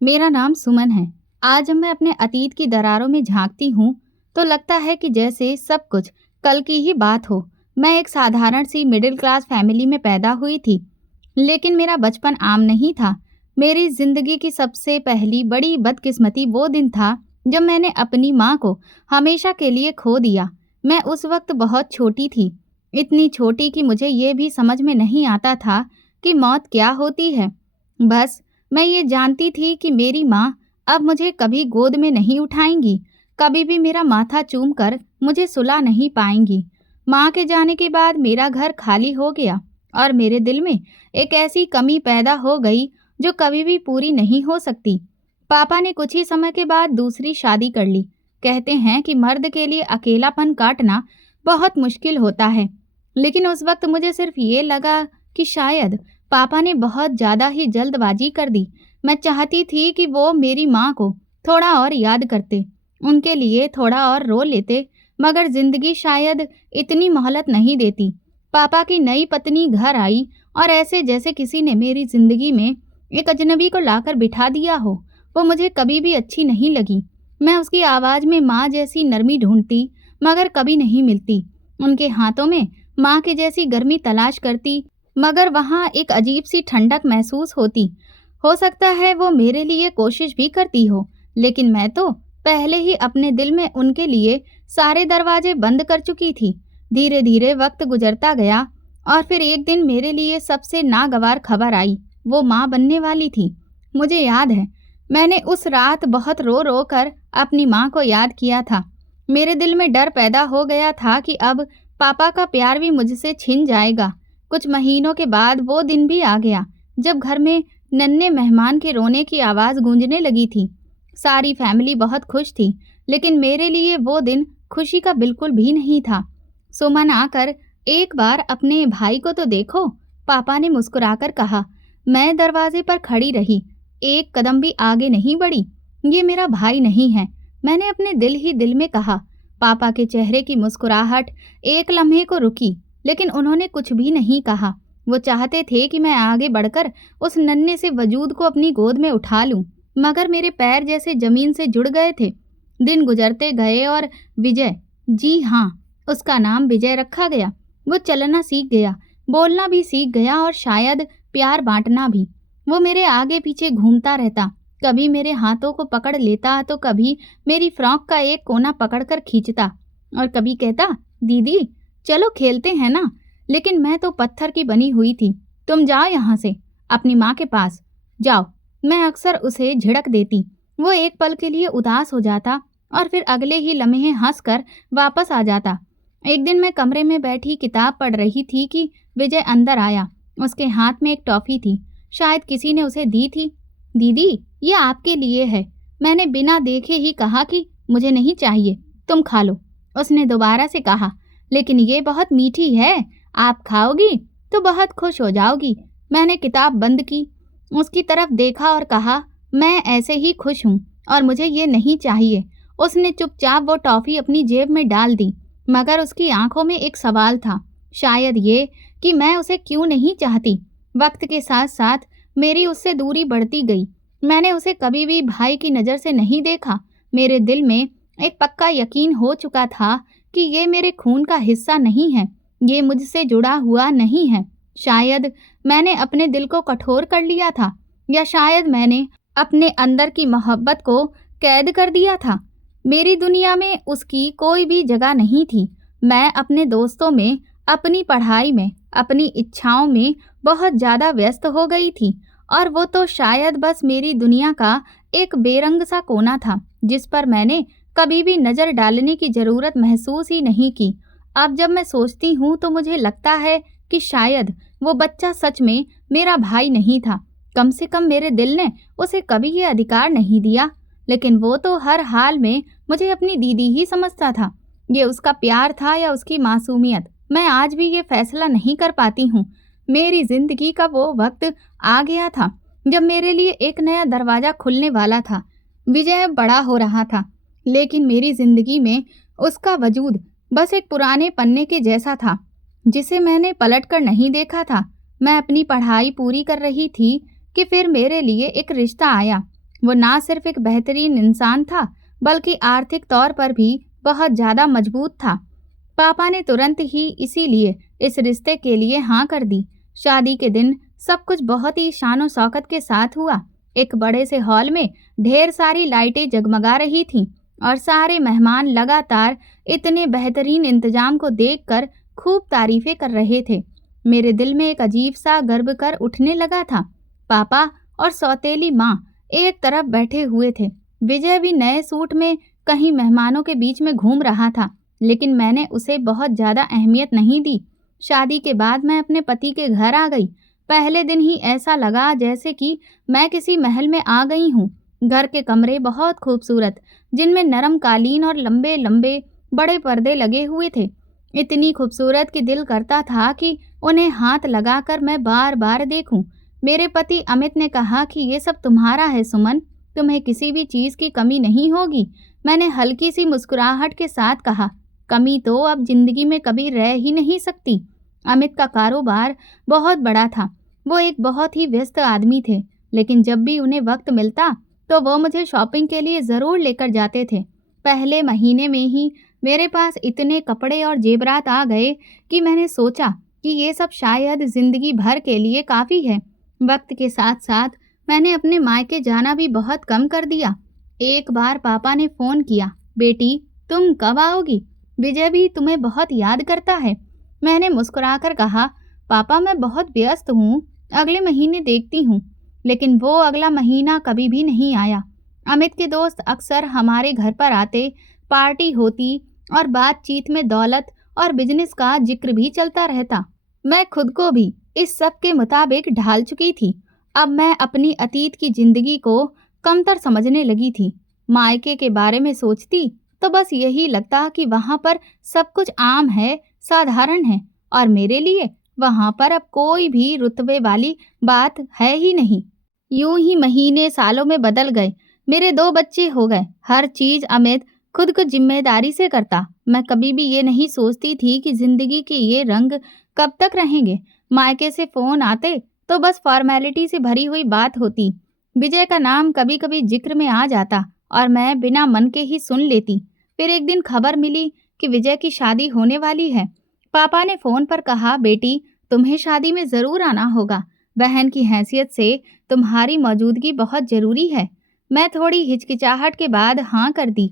मेरा नाम सुमन है। आज जब मैं अपने अतीत की दरारों में झांकती हूँ, तो लगता है कि जैसे सब कुछ कल की ही बात हो। मैं एक साधारण सी मिडिल क्लास फैमिली में पैदा हुई थी, लेकिन मेरा बचपन आम नहीं था। मेरी जिंदगी की सबसे पहली बड़ी बदकिस्मती वो दिन था जब मैंने अपनी माँ को हमेशा के लिए खो दिया। मैं उस वक्त बहुत छोटी थी, इतनी छोटी कि मुझे ये भी समझ में नहीं आता था कि मौत क्या होती है। बस मैं ये जानती थी कि मेरी माँ अब मुझे कभी गोद में नहीं उठाएंगी, कभी भी मेरा माथा चूम कर मुझे सुला नहीं पाएंगी। माँ के जाने के बाद मेरा घर खाली हो गया और मेरे दिल में एक ऐसी कमी पैदा हो गई जो कभी भी पूरी नहीं हो सकती। पापा ने कुछ ही समय के बाद दूसरी शादी कर ली। कहते हैं कि मर्द के लिए अकेलापन काटना बहुत मुश्किल होता है, लेकिन उस वक्त मुझे सिर्फ ये लगा कि शायद पापा ने बहुत ज़्यादा ही जल्दबाजी कर दी। मैं चाहती थी कि वो मेरी माँ को थोड़ा और याद करते, उनके लिए थोड़ा और रो लेते, मगर ज़िंदगी शायद इतनी मोहलत नहीं देती। पापा की नई पत्नी घर आई और ऐसे जैसे किसी ने मेरी ज़िंदगी में एक अजनबी को लाकर बिठा दिया हो। वो मुझे कभी भी अच्छी नहीं लगी। मैं उसकी आवाज़ में माँ जैसी नरमी ढूंढती, मगर कभी नहीं मिलती। उनके हाथों में माँ के जैसी गर्मी तलाश करती, मगर वहाँ एक अजीब सी ठंडक महसूस होती। हो सकता है वो मेरे लिए कोशिश भी करती हो, लेकिन मैं तो पहले ही अपने दिल में उनके लिए सारे दरवाजे बंद कर चुकी थी। धीरे धीरे वक्त गुजरता गया और फिर एक दिन मेरे लिए सबसे नागवार खबर आई। वो माँ बनने वाली थी। मुझे याद है, मैंने उस रात बहुत रो रो कर अपनी माँ को याद किया था। मेरे दिल में डर पैदा हो गया था कि अब पापा का प्यार भी मुझसे छिन जाएगा। कुछ महीनों के बाद वो दिन भी आ गया जब घर में नन्हे मेहमान के रोने की आवाज़ गूंजने लगी थी। सारी फैमिली बहुत खुश थी, लेकिन मेरे लिए वो दिन खुशी का बिल्कुल भी नहीं था। सुमन आकर एक बार अपने भाई को तो देखो, पापा ने मुस्कुराकर कहा। मैं दरवाजे पर खड़ी रही, एक कदम भी आगे नहीं बढ़ी। ये मेरा भाई नहीं है, मैंने अपने दिल ही दिल में कहा। पापा के चेहरे की मुस्कुराहट एक लम्हे को रुकी, लेकिन उन्होंने कुछ भी नहीं कहा। वो चाहते थे कि मैं आगे बढ़कर उस नन्हे से वजूद को अपनी गोद में उठा लूं, मगर मेरे पैर जैसे जमीन से जुड़ गए थे। दिन गुजरते गए और विजय, जी हाँ, उसका नाम विजय रखा गया। वो चलना सीख गया, बोलना भी सीख गया और शायद प्यार बांटना भी। वो मेरे आगे पीछे घूमता रहता, कभी मेरे हाथों को पकड़ लेता तो कभी मेरी फ्रॉक का एक कोना पकड़कर खींचता और कभी कहता, दीदी चलो खेलते हैं ना। लेकिन मैं तो पत्थर की बनी हुई थी। तुम जाओ यहाँ से, अपनी माँ के पास जाओ। मैं अक्सर उसे झिड़क देती। वो एक पल के लिए उदास हो जाता और फिर अगले ही लम्हे हंसकर वापस आ जाता। एक दिन मैं कमरे में बैठी किताब पढ़ रही थी कि विजय अंदर आया। उसके हाथ में एक टॉफ़ी थी, शायद किसी ने उसे दी थी। दीदी, ये आपके लिए है। मैंने बिना देखे ही कहा कि मुझे नहीं चाहिए, तुम खा लो। उसने दोबारा से कहा, लेकिन ये बहुत मीठी है, आप खाओगी तो बहुत खुश हो जाओगी। मैंने किताब बंद की, उसकी तरफ देखा और कहा, मैं ऐसे ही खुश हूँ और मुझे ये नहीं चाहिए। उसने चुपचाप वो टॉफ़ी अपनी जेब में डाल दी, मगर उसकी आंखों में एक सवाल था, शायद ये कि मैं उसे क्यों नहीं चाहती। वक्त के साथ साथ मेरी उससे दूरी बढ़ती गई। मैंने उसे कभी भी भाई की नज़र से नहीं देखा। मेरे दिल में एक पक्का यकीन हो चुका था कि ये मेरे खून का हिस्सा नहीं है, ये मुझसे जुड़ा हुआ नहीं है। शायद मैंने अपने दिल को कठोर कर लिया था, या शायद मैंने अपने अंदर की मोहब्बत को कैद कर दिया था। मेरी दुनिया में उसकी कोई भी जगह नहीं थी। मैं अपने दोस्तों में, अपनी पढ़ाई में, अपनी इच्छाओं में बहुत ज़्यादा व्यस्त हो गई थी, और वो तो शायद बस मेरी दुनिया का एक बेरंग सा कोना था जिस पर मैंने कभी भी नज़र डालने की ज़रूरत महसूस ही नहीं की। अब जब मैं सोचती हूँ तो मुझे लगता है कि शायद वो बच्चा सच में मेरा भाई नहीं था। कम से कम मेरे दिल ने उसे कभी ये अधिकार नहीं दिया, लेकिन वो तो हर हाल में मुझे अपनी दीदी ही समझता था। ये उसका प्यार था या उसकी मासूमियत, मैं आज भी ये फैसला नहीं कर पाती हूँ। मेरी ज़िंदगी का वो वक्त आ गया था जब मेरे लिए एक नया दरवाज़ा खुलने वाला था। विजय बड़ा हो रहा था, लेकिन मेरी ज़िंदगी में उसका वजूद बस एक पुराने पन्ने के जैसा था जिसे मैंने पलटकर नहीं देखा था। मैं अपनी पढ़ाई पूरी कर रही थी कि फिर मेरे लिए एक रिश्ता आया। वो ना सिर्फ एक बेहतरीन इंसान था, बल्कि आर्थिक तौर पर भी बहुत ज़्यादा मजबूत था। पापा ने तुरंत ही इसीलिए इस रिश्ते के लिए हाँ कर दी। शादी के दिन सब कुछ बहुत ही शानो शौकत के साथ हुआ। एक बड़े से हॉल में ढेर सारी लाइटें जगमगा रही थीं और सारे मेहमान लगातार इतने बेहतरीन इंतजाम को देखकर खूब तारीफें कर रहे थे। मेरे दिल में एक अजीब सा गर्व कर उठने लगा था। पापा और सौतेली माँ एक तरफ बैठे हुए थे। विजय भी नए सूट में कहीं मेहमानों के बीच में घूम रहा था, लेकिन मैंने उसे बहुत ज़्यादा अहमियत नहीं दी। शादी के बाद मैं अपने पति के घर आ गई। पहले दिन ही ऐसा लगा जैसे कि मैं किसी महल में आ गई हूँ। घर के कमरे बहुत खूबसूरत, जिनमें नरम कालीन और लंबे लंबे बड़े पर्दे लगे हुए थे। इतनी खूबसूरत कि दिल करता था कि उन्हें हाथ लगाकर मैं बार बार देखूं। मेरे पति अमित ने कहा कि ये सब तुम्हारा है सुमन, तुम्हें किसी भी चीज़ की कमी नहीं होगी। मैंने हल्की सी मुस्कुराहट के साथ कहा, कमी तो अब जिंदगी में कभी रह ही नहीं सकती। अमित का कारोबार बहुत बड़ा था। वो एक बहुत ही व्यस्त आदमी थे, लेकिन जब भी उन्हें वक्त मिलता तो वो मुझे शॉपिंग के लिए ज़रूर लेकर जाते थे। पहले महीने में ही मेरे पास इतने कपड़े और जेवरात आ गए कि मैंने सोचा कि ये सब शायद ज़िंदगी भर के लिए काफ़ी है। वक्त के साथ साथ मैंने अपने मायके जाना भी बहुत कम कर दिया। एक बार पापा ने फ़ोन किया, बेटी तुम कब आओगी? विजय भी तुम्हें बहुत याद करता है। मैंने मुस्कुराकर कहा, पापा मैं बहुत व्यस्त हूँ, अगले महीने देखती हूँ। लेकिन वो अगला महीना कभी भी नहीं आया। अमित के दोस्त अक्सर हमारे घर पर आते, पार्टी होती और बातचीत में दौलत और बिजनेस का जिक्र भी चलता रहता। मैं खुद को भी इस सब के मुताबिक ढाल चुकी थी। अब मैं अपनी अतीत की जिंदगी को कमतर समझने लगी थी। मायके के बारे में सोचती तो बस यही लगता कि वहां पर सब कुछ आम है, साधारण है, और मेरे लिए वहां पर अब कोई भी रुतबे वाली बात है ही नहीं। यूं ही महीने सालों में बदल गए। मेरे 2 बच्चे हो गए। हर चीज अमित खुद को जिम्मेदारी से करता। मैं कभी भी ये नहीं सोचती थी कि जिंदगी के ये रंग कब तक रहेंगे। मायके से फोन आते तो बस फॉर्मेलिटी से भरी हुई बात होती। विजय का नाम कभी कभी जिक्र में आ जाता और मैं बिना मन के ही सुन लेती। फिर एक दिन खबर मिली कि विजय की शादी होने वाली है। पापा ने फोन पर कहा, बेटी तुम्हें शादी में जरूर आना होगा। बहन की हैसियत से तुम्हारी मौजूदगी बहुत जरूरी है। मैं थोड़ी हिचकिचाहट के बाद हाँ कर दी।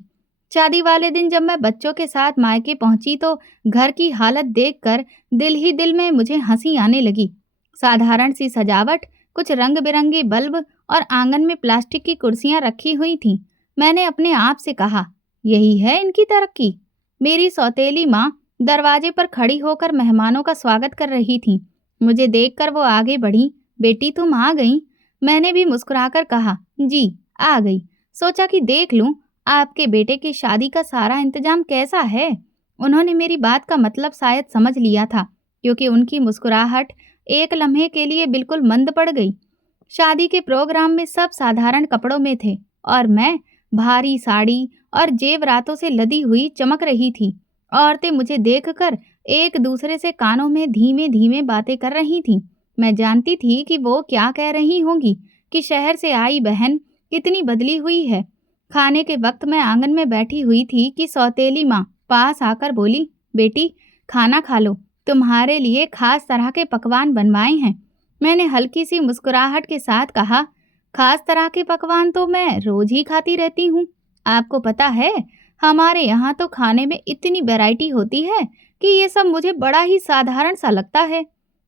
शादी वाले दिन जब मैं बच्चों के साथ मायके पहुंची तो घर की हालत देखकर दिल ही दिल में मुझे हंसी आने लगी। साधारण सी सजावट, कुछ रंग बिरंगे बल्ब और आंगन में प्लास्टिक की कुर्सियां रखी हुई थीं। मैंने अपने आप से कहा, यही है इनकी तरक्की। मेरी सौतेली माँ दरवाजे पर खड़ी होकर मेहमानों का स्वागत कर रही थी। मुझे देखकर वो आगे बढ़ी। बेटी तुम आ गई? मैंने भी मुस्कुराकर कहा, जी आ गई। सोचा कि देख लूं आपके बेटे की शादी का सारा इंतजाम कैसा है। उन्होंने मेरी बात का मतलब शायद समझ लिया था, क्योंकि उनकी मुस्कुराहट एक लम्हे के लिए बिल्कुल मंद पड़ गई। शादी के प्रोग्राम में सब साधारण कपड़ों में थे और मैं भारी साड़ी और जेवरातों से लदी हुई चमक रही थी। औरतें मुझे देखकर एक दूसरे से कानों में धीमे धीमे बातें कर रही थीं। मैं जानती थी कि वो क्या कह रही होंगी कि शहर से आई बहन कितनी बदली हुई है। खाने के वक्त मैं आंगन में बैठी हुई थी कि सौतेली माँ पास आकर बोली, बेटी खाना खा लो, तुम्हारे लिए खास तरह के पकवान बनवाए हैं। मैंने हल्की सी मुस्कुराहट के साथ कहा, खास तरह के पकवान तो मैं रोज ही खाती रहती हूँ। आपको पता है हमारे यहाँ तो खाने में इतनी वैरायटी होती है कि ये सब मुझे बड़ा ही साधारण सा लगता है।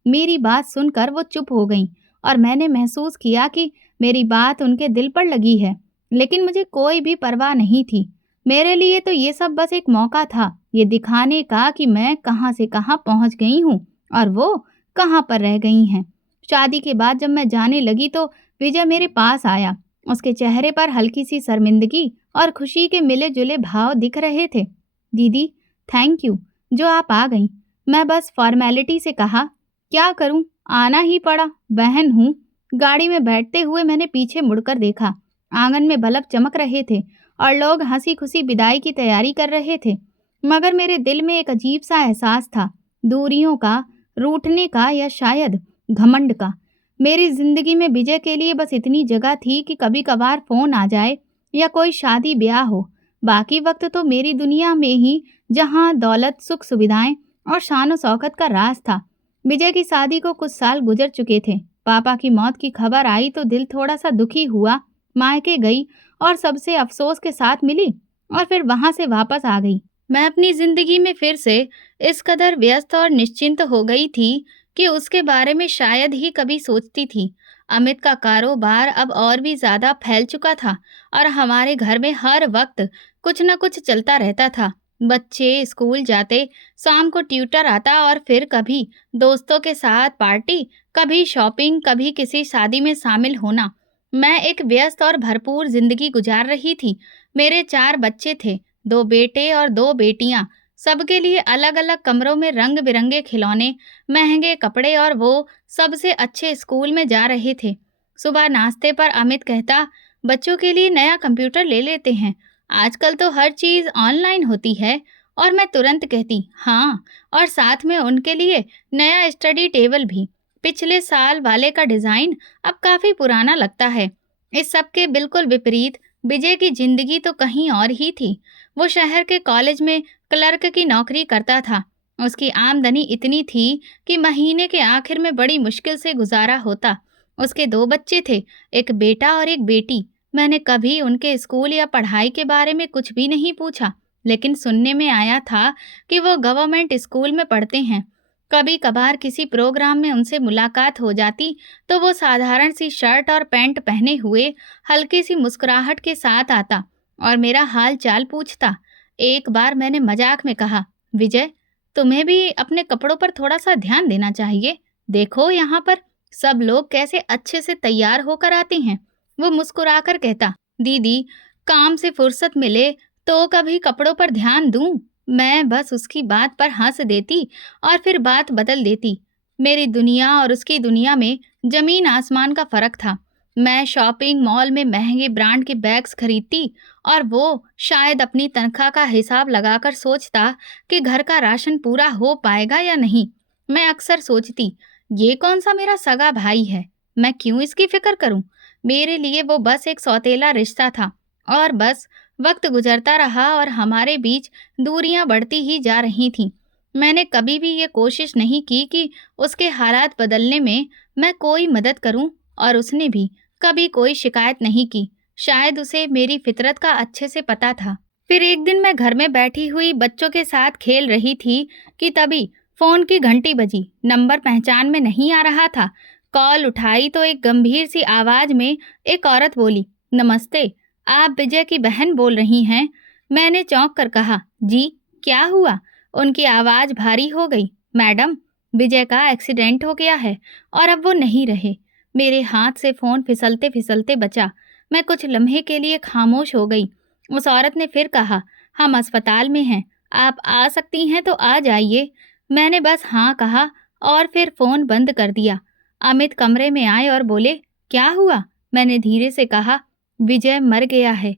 मेरी बात सुनकर वो चुप हो गईं और मैंने महसूस किया कि मेरी बात उनके दिल पर लगी है। लेकिन मुझे कोई भी परवाह नहीं थी। मेरे लिए तो ये सब बस एक मौका था, ये दिखाने का कि मैं कहाँ से कहाँ पहुँच गई हूँ और वो कहाँ पर रह गई हैं। शादी के बाद जब मैं जाने लगी तो विजय मेरे पास आया। उसके चेहरे पर हल्की सी शर्मिंदगी और खुशी के मिले जुले भाव दिख रहे थे। दीदी थैंक यू जो आप आ गईं। मैं बस फॉर्मेलिटी से कहा, क्या करूं, आना ही पड़ा, बहन हूं। गाड़ी में बैठते हुए मैंने पीछे मुड़कर देखा। आंगन में बल्ब चमक रहे थे और लोग हंसी खुशी विदाई की तैयारी कर रहे थे। मगर मेरे दिल में एक अजीब सा एहसास था, दूरियों का, रूठने का या शायद घमंड का। मेरी जिंदगी में विजय के लिए बस इतनी जगह थी कि कभी कभार फोन आ जाए या कोई शादी ब्याह हो। बाकी वक्त तो मेरी दुनिया में ही, जहां दौलत, सुख सुविधाएं और शान शौकत का राज था। विजय की शादी को कुछ साल गुजर चुके थे। पापा की मौत की खबर आई तो दिल थोड़ा सा दुखी हुआ। मायके गई और सबसे अफसोस के साथ मिली और फिर वहां से वापस आ गई। मैं अपनी जिंदगी में फिर से इस कदर व्यस्त और निश्चिंत हो गई थी कि उसके बारे में शायद ही कभी सोचती थी। अमित का कारोबार अब और भी ज्यादा फैल चुका था और हमारे घर में हर वक्त कुछ न कुछ चलता रहता था। बच्चे स्कूल जाते, शाम को ट्यूटर आता और फिर कभी दोस्तों के साथ पार्टी, कभी शॉपिंग, कभी किसी शादी में शामिल होना। मैं एक व्यस्त और भरपूर जिंदगी गुजार रही थी। मेरे 4 बच्चे थे, 2 बेटे और 2 बेटियां। सबके लिए अलग अलग कमरों में रंग बिरंगे खिलौने, महंगे कपड़े और वो सबसे अच्छे स्कूल में जा रहे थे। सुबह नाश्ते पर अमित कहता, बच्चों के लिए नया कंप्यूटर ले लेते हैं, आजकल तो हर चीज ऑनलाइन होती है। और मैं तुरंत कहती हाँ, और साथ में उनके लिए नया स्टडी टेबल भी। पिछले साल वाले का डिजाइन अब काफी पुराना लगता है। इस सब के बिल्कुल विपरीत विजय की जिंदगी तो कहीं और ही थी। वो शहर के कॉलेज में क्लर्क की नौकरी करता था। उसकी आमदनी इतनी थी कि महीने के आखिर में बड़ी मुश्किल से गुजारा होता। उसके 2 बच्चे थे, एक बेटा और एक बेटी। मैंने कभी उनके स्कूल या पढ़ाई के बारे में कुछ भी नहीं पूछा, लेकिन सुनने में आया था कि वो गवर्नमेंट स्कूल में पढ़ते हैं। कभी कभार किसी प्रोग्राम में उनसे मुलाकात हो जाती तो वो साधारण सी शर्ट और पैंट पहने हुए हल्की सी मुस्कुराहट के साथ आता और मेरा हाल चाल पूछता। एक बार मैंने मजाक में कहा, विजय, तुम्हें भी अपने कपड़ों पर थोड़ा सा ध्यान देना चाहिए। देखो यहाँ पर सब लोग कैसे अच्छे से तैयार होकर आते हैं। वो मुस्कुराकर कहता, दीदी, काम से फुर्सत मिले तो कभी कपड़ों पर ध्यान दूं। मैं बस उसकी बात पर हंस देती और फिर बात बदल देती। मेरी दुनिया और उसकी दुनिया में जमीन आसमान का फर्क था। मैं शॉपिंग मॉल में महंगे ब्रांड के बैग्स खरीदती और वो शायद अपनी तनख्वाह का हिसाब लगाकर सोचता कि घर का राशन पूरा हो पाएगा या नहीं। मैं अक्सर सोचती, ये कौन सा मेरा सगा भाई है, मैं क्यों इसकी फिक्र करूं। मेरे लिए वो बस एक सौतेला रिश्ता था। और बस वक्त गुजरता रहा और हमारे बीच दूरियां बढ़ती ही जा रही थीं। मैंने कभी भी ये कोशिश नहीं की कि उसके हालात बदलने में मैं कोई मदद करूं, और उसने भी कभी कोई शिकायत नहीं की। शायद उसे मेरी फितरत का अच्छे से पता था। फिर एक दिन मैं घर में बैठी हुई बच्चों के साथ खेल रही थी कि तभी फोन की घंटी बजी। नंबर पहचान में नहीं आ रहा था। कॉल उठाई तो एक गंभीर सी आवाज में एक औरत बोली, नमस्ते, आप विजय की बहन बोल रही हैं? मैंने चौंक कर कहा, जी, क्या हुआ? उनकी आवाज भारी हो गई। मैडम, विजय का एक्सीडेंट हो गया है और अब वो नहीं रहे। मेरे हाथ से फोन फिसलते फिसलते बचा। मैं कुछ लम्हे के लिए खामोश हो गई। उस औरत ने फिर कहा, हम अस्पताल में हैं, आप आ सकती हैं तो आ जाइए। मैंने बस हाँ कहा और फिर फोन बंद कर दिया। अमित कमरे में आए और बोले, क्या हुआ? मैंने धीरे से कहा, विजय मर गया है।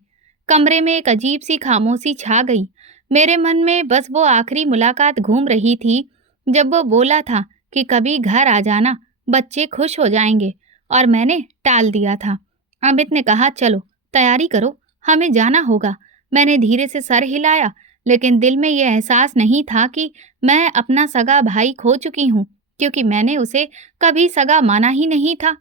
कमरे में एक अजीब सी खामोशी छा गई। मेरे मन में बस वो आखिरी मुलाकात घूम रही थी जब वो बोला था कि कभी घर आ जाना, बच्चे खुश हो जाएंगे, और मैंने टाल दिया था। अमित ने कहा, चलो तैयारी करो, हमें जाना होगा। मैंने धीरे से सर हिलाया, लेकिन दिल में ये एहसास नहीं था कि मैं अपना सगा भाई खो चुकी हूँ, क्योंकि मैंने उसे कभी सगा माना ही नहीं था।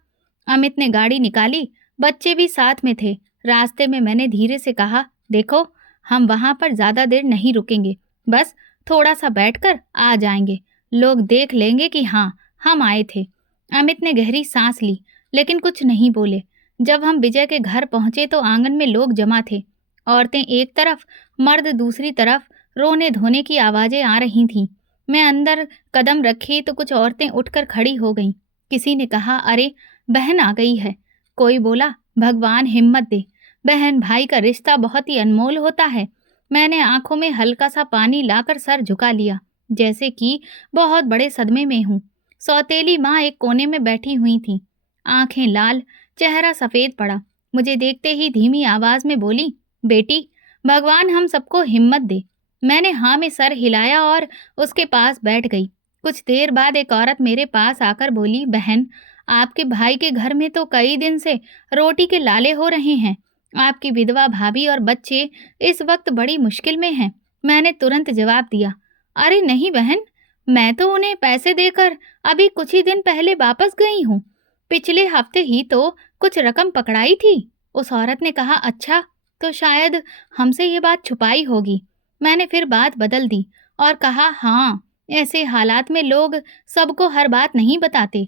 अमित ने गाड़ी निकाली, बच्चे भी साथ में थे। रास्ते में मैंने धीरे से कहा, देखो, हम वहां पर ज्यादा देर नहीं रुकेंगे, बस थोड़ा सा बैठकर आ जाएंगे। लोग देख लेंगे कि हाँ, हम आए थे। अमित ने गहरी सांस ली, लेकिन कुछ नहीं बोले। जब हम विजय के घर पहुंचे तो आंगन में लोग जमा थे। औरतें एक तरफ, मर्द दूसरी तरफ। रोने धोने की आवाजें आ रही थीं। मैं अंदर कदम रखी तो कुछ औरतें उठकर खड़ी हो गईं। किसी ने कहा, अरे, बहन आ गई है। कोई बोला, भगवान हिम्मत दे, बहन भाई का रिश्ता बहुत ही अनमोल होता है। मैंने आंखों में हल्का सा पानी लाकर सर झुका लिया, जैसे कि बहुत बड़े सदमे में हूँ। सौतेली माँ एक कोने में बैठी हुई थी, आंखें लाल, चेहरा सफेद पड़ा। मुझे देखते ही धीमी आवाज में बोली, बेटी, भगवान हम सबको हिम्मत दे। मैंने हाँ में सर हिलाया और उसके पास बैठ गई। कुछ देर बाद एक औरत मेरे पास आकर बोली, बहन, आपके भाई के घर में तो कई दिन से रोटी के लाले हो रहे हैं। आपकी विधवा भाभी और बच्चे इस वक्त बड़ी मुश्किल में हैं। मैंने तुरंत जवाब दिया, अरे नहीं बहन, मैं तो उन्हें पैसे देकर अभी कुछ ही दिन पहले वापस गई हूँ। पिछले हफ्ते ही तो कुछ रकम पकड़ाई थी। उस औरत ने कहा, अच्छा, तो शायद हमसे ये बात छुपाई होगी। मैंने फिर बात बदल दी और कहा, हाँ, ऐसे हालात में लोग सबको हर बात नहीं बताते।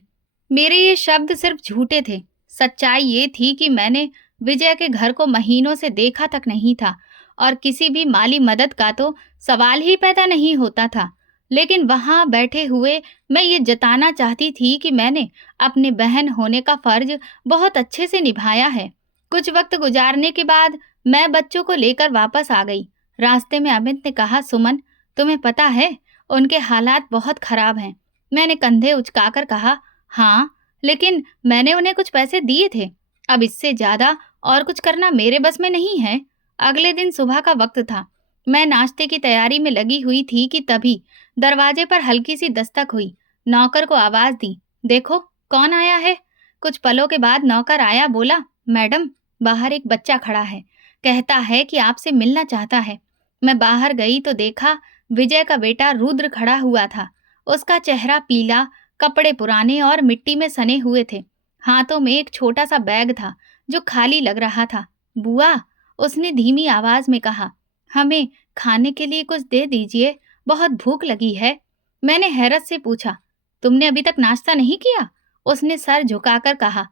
मेरे ये शब्द सिर्फ झूठे थे। सच्चाई ये थी कि मैंने विजय के घर को महीनों से देखा तक नहीं था और किसी भी माली मदद का तो सवाल ही पैदा नहीं होता था। लेकिन वहां बैठे हुए मैं ये जताना चाहती थी कि मैंने अपने बहन होने का फर्ज बहुत अच्छे से निभाया है। कुछ वक्त गुजारने के बाद मैं बच्चों को लेकर वापस आ गई। रास्ते में अमित ने कहा, सुमन, तुम्हें पता है उनके हालात बहुत खराब हैं। मैंने कंधे उचकाकर कहा, हाँ, लेकिन मैंने उन्हें कुछ पैसे दिए थे। अब इससे ज्यादा और कुछ करना मेरे बस में नहीं है। अगले दिन सुबह का वक्त था। मैं नाश्ते की तैयारी में लगी हुई थी कि तभी दरवाजे पर हल्की सी दस्तक हुई। नौकर को आवाज दी, देखो कौन आया है। कुछ पलों के बाद नौकर आया, बोला, मैडम, बाहर एक बच्चा खड़ा है, कहता है कि आपसे मिलना चाहता है। मैं बाहर गई तो देखा विजय का बेटा रुद्र खड़ा हुआ था। उसका चेहरा पीला, कपड़े पुराने और मिट्टी में सने हुए थे। हाथों में एक छोटा सा बैग था जो खाली लग रहा था। बुआ, उसने धीमी आवाज में कहा, हमें खाने के लिए कुछ दे दीजिए, बहुत भूख लगी है। मैंने हैरत से पूछा, तुमने अभी तक नाश्ता नहीं किया? उसने सर झुकाकर कहा,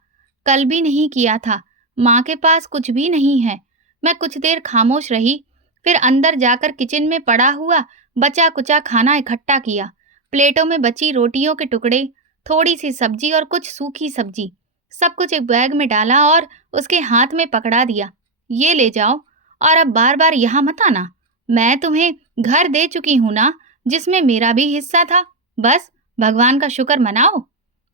कल भी नहीं किया था, माँ के पास कुछ भी नहीं है। मैं कुछ देर खामोश रही, फिर अंदर जाकर किचन में पड़ा हुआ बचा कुचा खाना इकट्ठा किया। प्लेटों में बची रोटियों के टुकड़े, थोड़ी सी सब्जी और कुछ सूखी सब्जी, सब कुछ एक बैग में डाला और उसके हाथ में पकड़ा दिया। ये ले जाओ और अब बार बार यहाँ मत आना। मैं तुम्हें घर दे चुकी हूँ ना, जिसमें मेरा भी हिस्सा था। बस भगवान का शुक्र मनाओ।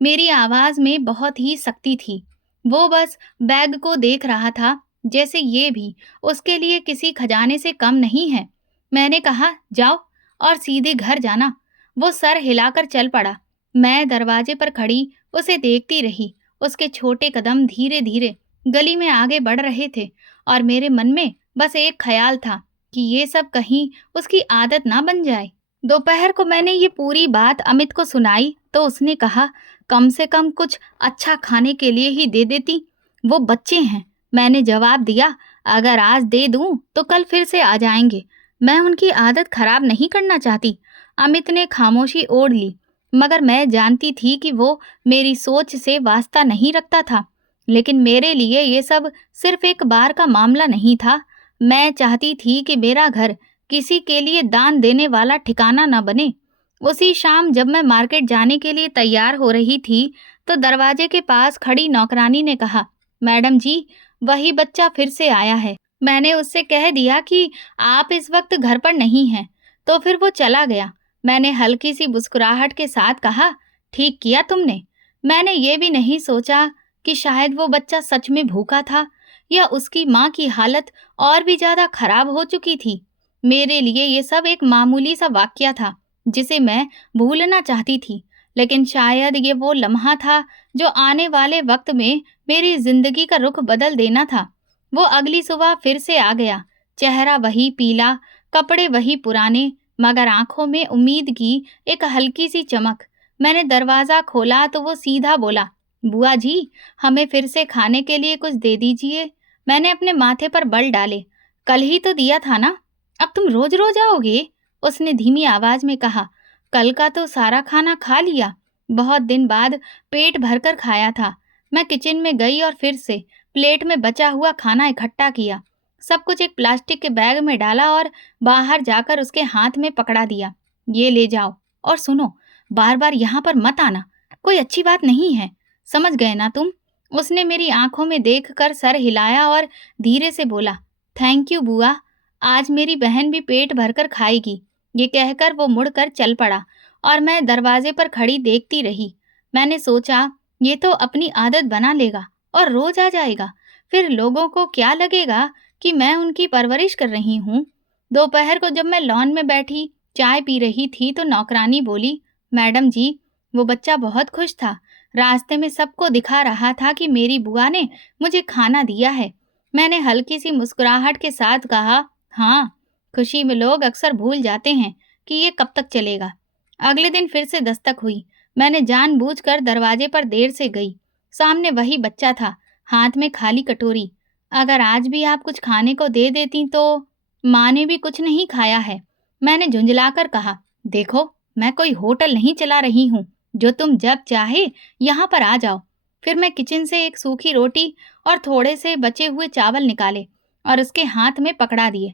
मेरी आवाज में बहुत ही सख्ती थी। वो बस बैग को देख रहा था, जैसे ये भी उसके लिए किसी खजाने से कम नहीं है। मैंने कहा, जाओ और सीधे घर जाना। वो सर हिलाकर चल पड़ा। मैं दरवाजे पर खड़ी उसे देखती रही। उसके छोटे कदम धीरे धीरे गली में आगे बढ़ रहे थे और मेरे मन में बस एक ख्याल था कि ये सब कहीं उसकी आदत ना बन जाए। दोपहर को मैंने ये पूरी बात अमित को सुनाई तो उसने कहा, कम से कम कुछ अच्छा खाने के लिए ही दे देती, वो बच्चे हैं। मैंने जवाब दिया, अगर आज दे दूं तो कल फिर से आ जाएंगे। मैं उनकी आदत खराब नहीं करना चाहती। अमित ने खामोशी ओढ़ ली, मगर मैं जानती थी कि वो मेरी सोच से वास्ता नहीं रखता था। लेकिन मेरे लिए ये सब सिर्फ एक बार का मामला नहीं था। मैं चाहती थी कि मेरा घर किसी के लिए दान देने वाला ठिकाना न बने। उसी शाम जब मैं मार्केट जाने के लिए तैयार हो रही थी तो दरवाजे के पास खड़ी नौकरानी ने कहा, मैडम जी, वही बच्चा फिर से आया है। मैंने उससे कह दिया कि आप इस वक्त घर पर नहीं हैं, तो फिर वो चला गया। मैंने हल्की सी मुस्कुराहट के साथ कहा, ठीक किया तुमने। मैंने ये भी नहीं सोचा कि शायद वो बच्चा सच में भूखा था या उसकी माँ की हालत और भी ज्यादा खराब हो चुकी थी। मेरे लिए ये सब एक मामूली सा वाकया था जिसे मैं भूलना चाहती थी, लेकिन शायद ये वो लम्हा था जो आने वाले वक्त में मेरी जिंदगी का रुख बदल देना था। वो अगली सुबह फिर से आ गया। चेहरा वही पीला, कपड़े वही पुराने, मगर आंखों में उम्मीद की एक हल्की सी चमक। मैंने दरवाजा खोला तो वो सीधा बोला, बुआ जी, हमें फिर से खाने के लिए कुछ दे दीजिए। मैंने अपने माथे पर बल डाले, कल ही तो दिया था ना, अब तुम रोज रोज आओगे? उसने धीमी आवाज में कहा, कल का तो सारा खाना खा लिया, बहुत दिन बाद पेट भरकर खाया था। मैं किचन में गई और फिर से प्लेट में बचा हुआ खाना इकट्ठा किया, सब कुछ एक प्लास्टिक के बैग में डाला और बाहर जाकर उसके हाथ में पकड़ा दिया। ये ले जाओ और सुनो, बार बार यहाँ पर मत आना, कोई अच्छी बात नहीं है, समझ गए ना तुम? उसने मेरी आंखों में देखकर सर हिलाया और धीरे से बोला, थैंक यू बुआ, आज मेरी बहन भी पेट भरकर खाएगी। ये कहकर वो मुड़कर चल पड़ा और मैं दरवाजे पर खड़ी देखती रही। मैंने सोचा, ये तो अपनी आदत बना लेगा और रोज आ जाएगा, फिर लोगों को क्या लगेगा कि मैं उनकी परवरिश कर रही हूँ। दोपहर को जब मैं लॉन में बैठी चाय पी रही थी तो नौकरानी बोली, मैडम जी, वो बच्चा बहुत खुश था, रास्ते में सबको दिखा रहा था कि मेरी बुआ ने मुझे खाना दिया है। मैंने हल्की सी मुस्कुराहट के साथ कहा, हाँ, खुशी में लोग अक्सर भूल जाते हैं कि ये कब तक चलेगा। अगले दिन फिर से दस्तक हुई। मैंने जानबूझकर दरवाजे पर देर से गई। सामने वही बच्चा था, हाथ में खाली कटोरी। अगर आज भी आप कुछ खाने को दे देती तो। माँ ने भी कुछ नहीं खाया है। मैंने झुंझलाकर कहा, देखो, मैं कोई होटल नहीं चला रही हूँ जो तुम जब चाहे यहाँ पर आ जाओ। फिर मैं किचन से एक सूखी रोटी और थोड़े से बचे हुए चावल निकाले और उसके हाथ में पकड़ा दिए।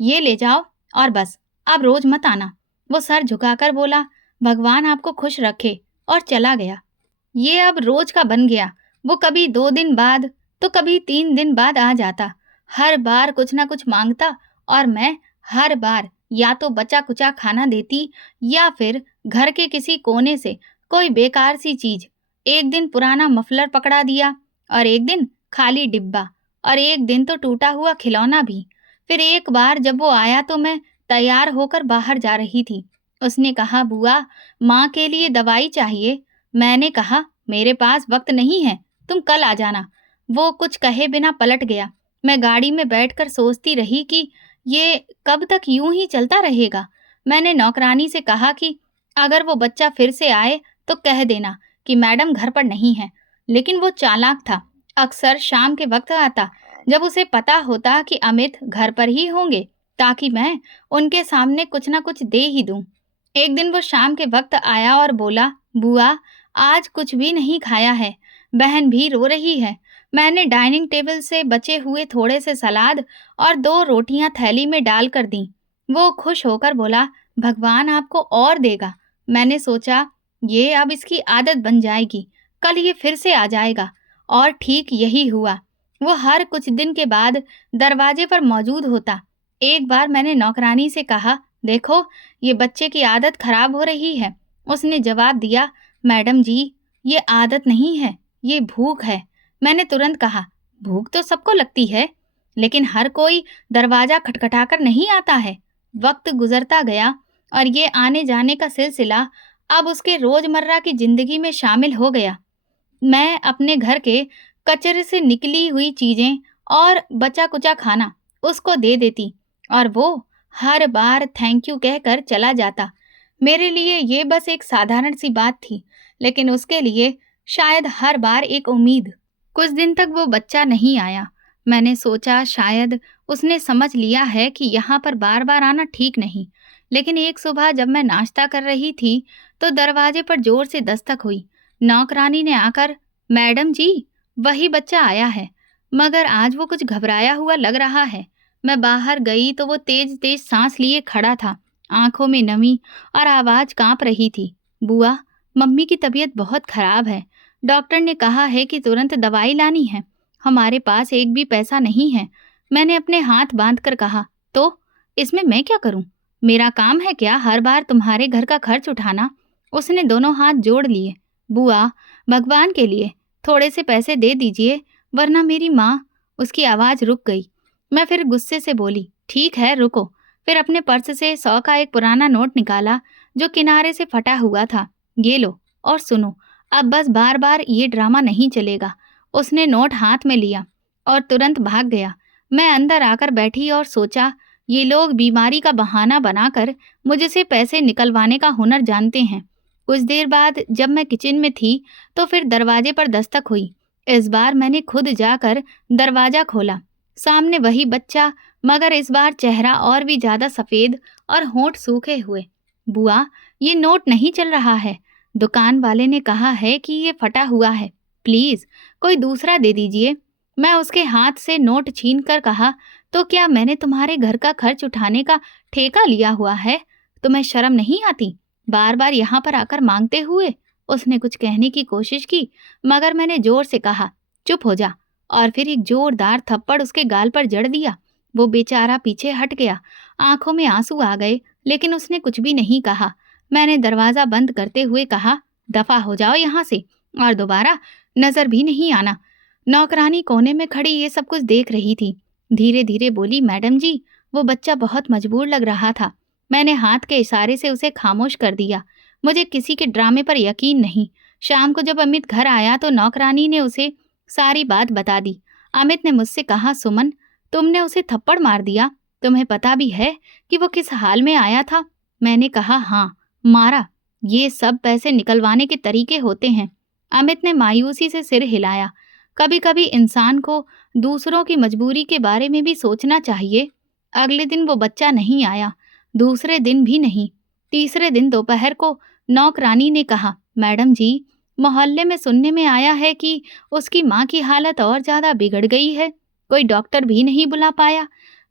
ये ले जाओ और बस, अब रोज मत आना। वो सर झुकाकर बोला, भगवान आपको खुश रखे, और चला गया। ये अब रोज का बन गया। वो कभी 2 दिन बाद तो कभी 3 दिन बाद आ जाता। हर बार कुछ ना कुछ मांगता और मैं हर बार या तो बचा कुचा खाना देती या फिर घर के किसी कोने से कोई बेकार सी चीज। एक दिन पुराना मफलर पकड़ा दिया, और एक दिन खाली डिब्बा, और एक दिन तो टूटा हुआ खिलौना भी। फिर एक बार जब वो आया तो मैं तैयार होकर बाहर जा रही थी। उसने कहा, बुआ, माँ के लिए दवाई चाहिए। मैंने कहा, मेरे पास वक्त नहीं है, तुम कल आ जाना। वो कुछ कहे बिना पलट गया। मैं गाड़ी में बैठकर सोचती रही कि ये कब तक यूं ही चलता रहेगा। मैंने नौकरानी से कहा कि अगर वो बच्चा फिर से आए तो कह देना कि मैडम घर पर नहीं है। लेकिन वो चालाक था, अक्सर शाम के वक्त आता जब उसे पता होता कि अमित घर पर ही होंगे, ताकि मैं उनके सामने कुछ ना कुछ दे ही दूं। एक दिन वो शाम के वक्त आया और बोला, बुआ, आज कुछ भी नहीं खाया है, बहन भी रो रही है। मैंने डाइनिंग टेबल से बचे हुए थोड़े से सलाद और 2 रोटियां थैली में डाल कर दी। वो खुश होकर बोला, भगवान आपको और देगा। मैंने सोचा, ये अब इसकी आदत बन जाएगी, कल ये फिर से आ जाएगा। और ठीक यही हुआ। वो हर कुछ दिन के बाद दरवाजे पर मौजूद होता। एक बार मैंने नौकरानी से कहा, देखो, ये बच्चे की आदत खराब हो रही है। उसने जवाब दिया, मैडम जी, ये आदत नहीं है, ये भूख है। मैंने तुरंत कहा, भूख तो सबको लगती है, लेकिन हर कोई दरवाजा खटखटाकर नहीं आता है। वक्त गुजरता गया और ये आने जाने का सिलसिला अब उसके रोजमर्रा की जिंदगी में शामिल हो गया। मैं अपने घर के कचरे से निकली हुई चीजें और बचा कुचा खाना उसको दे देती और वो हर बार थैंक यू कहकर चला जाता। मेरे लिए ये बस एक साधारण सी बात थी, लेकिन उसके लिए शायद हर बार एक उम्मीद। कुछ दिन तक वो बच्चा नहीं आया। मैंने सोचा शायद उसने समझ लिया है कि यहाँ पर बार बार आना ठीक नहीं। लेकिन एक सुबह जब मैं नाश्ता कर रही थी तो दरवाजे पर जोर से दस्तक हुई। नौकरानी ने आकर, मैडम जी, वही बच्चा आया है, मगर आज वो कुछ घबराया हुआ लग रहा है। मैं बाहर गई तो वो तेज तेज सांस लिए खड़ा था, आंखों में नमी और आवाज कांप रही थी। बुआ, मम्मी की तबीयत बहुत खराब है। डॉक्टर ने कहा है कि तुरंत दवाई लानी है। हमारे पास एक भी पैसा नहीं है। मैंने अपने हाथ बांधकर कहा, तो इसमें मैं क्या करूं? मेरा काम है क्या हर बार तुम्हारे घर का खर्च उठाना? उसने दोनों हाथ जोड़ लिए। बुआ, भगवान के लिए थोड़े से पैसे दे दीजिए, वरना मेरी माँ। उसकी आवाज रुक गई। मैं फिर गुस्से से बोली, ठीक है, रुको। फिर अपने पर्स से 100 का एक पुराना नोट निकाला जो किनारे से फटा हुआ था। ये लो और सुनो, अब बस बार बार ये ड्रामा नहीं चलेगा। उसने नोट हाथ में लिया और तुरंत भाग गया। मैं अंदर आकर बैठी और सोचा, ये लोग बीमारी का बहाना बनाकर मुझसे पैसे निकलवाने का हुनर जानते हैं। कुछ देर बाद जब मैं किचन में थी तो फिर दरवाजे पर दस्तक हुई। इस बार मैंने खुद जाकर दरवाजा खोला। सामने वही बच्चा, मगर इस बार चेहरा और भी ज्यादा सफेद और होंठ सूखे हुए। बुआ, ये नोट नहीं चल रहा है। दुकान वाले ने कहा है कि ये फटा हुआ है, प्लीज कोई दूसरा दे दीजिए। मैं उसके हाथ से नोट छीन कर कहा, तो क्या मैंने तुम्हारे घर का खर्च उठाने का ठेका लिया हुआ है? तुम्हें शर्म नहीं आती बार बार यहाँ पर आकर मांगते हुए? उसने कुछ कहने की कोशिश की, मगर मैंने जोर से कहा, चुप हो जा, और फिर एक जोरदार थप्पड़ उसके गाल पर जड़ दिया। वो बेचारा पीछे हट गया। आंखों में आंसू आ गए, लेकिन उसने कुछ भी नहीं कहा। मैंने दरवाजा बंद करते हुए कहा, दफा हो जाओ यहाँ से और दोबारा नजर भी नहीं आना। नौकरानी कोने में खड़ी ये सब कुछ देख रही थी। धीरे धीरे बोली, मैडम जी, वो बच्चा बहुत मजबूर लग रहा था। मैंने हाथ के इशारे से उसे खामोश कर दिया। मुझे किसी के ड्रामे पर यकीन नहीं। शाम को जब अमित घर आया तो नौकरानी ने उसे सारी बात बता दी। अमित ने मुझसे कहा, सुमन, तुमने उसे थप्पड़ मार दिया, तुम्हें पता भी है कि वो किस हाल में आया था? मैंने कहा, हाँ, मारा। ये सब पैसे निकलवाने के तरीके होते हैं। अमित ने मायूसी से सिर हिलाया। कभी कभी इंसान को दूसरों की मजबूरी के बारे में भी सोचना चाहिए। अगले दिन वो बच्चा नहीं आया, दूसरे दिन भी नहीं। तीसरे दिन दोपहर को नौकरानी ने कहा, मैडम जी, मोहल्ले में सुनने में आया है कि उसकी माँ की हालत और ज्यादा बिगड़ गई है। कोई डॉक्टर भी नहीं बुला पाया।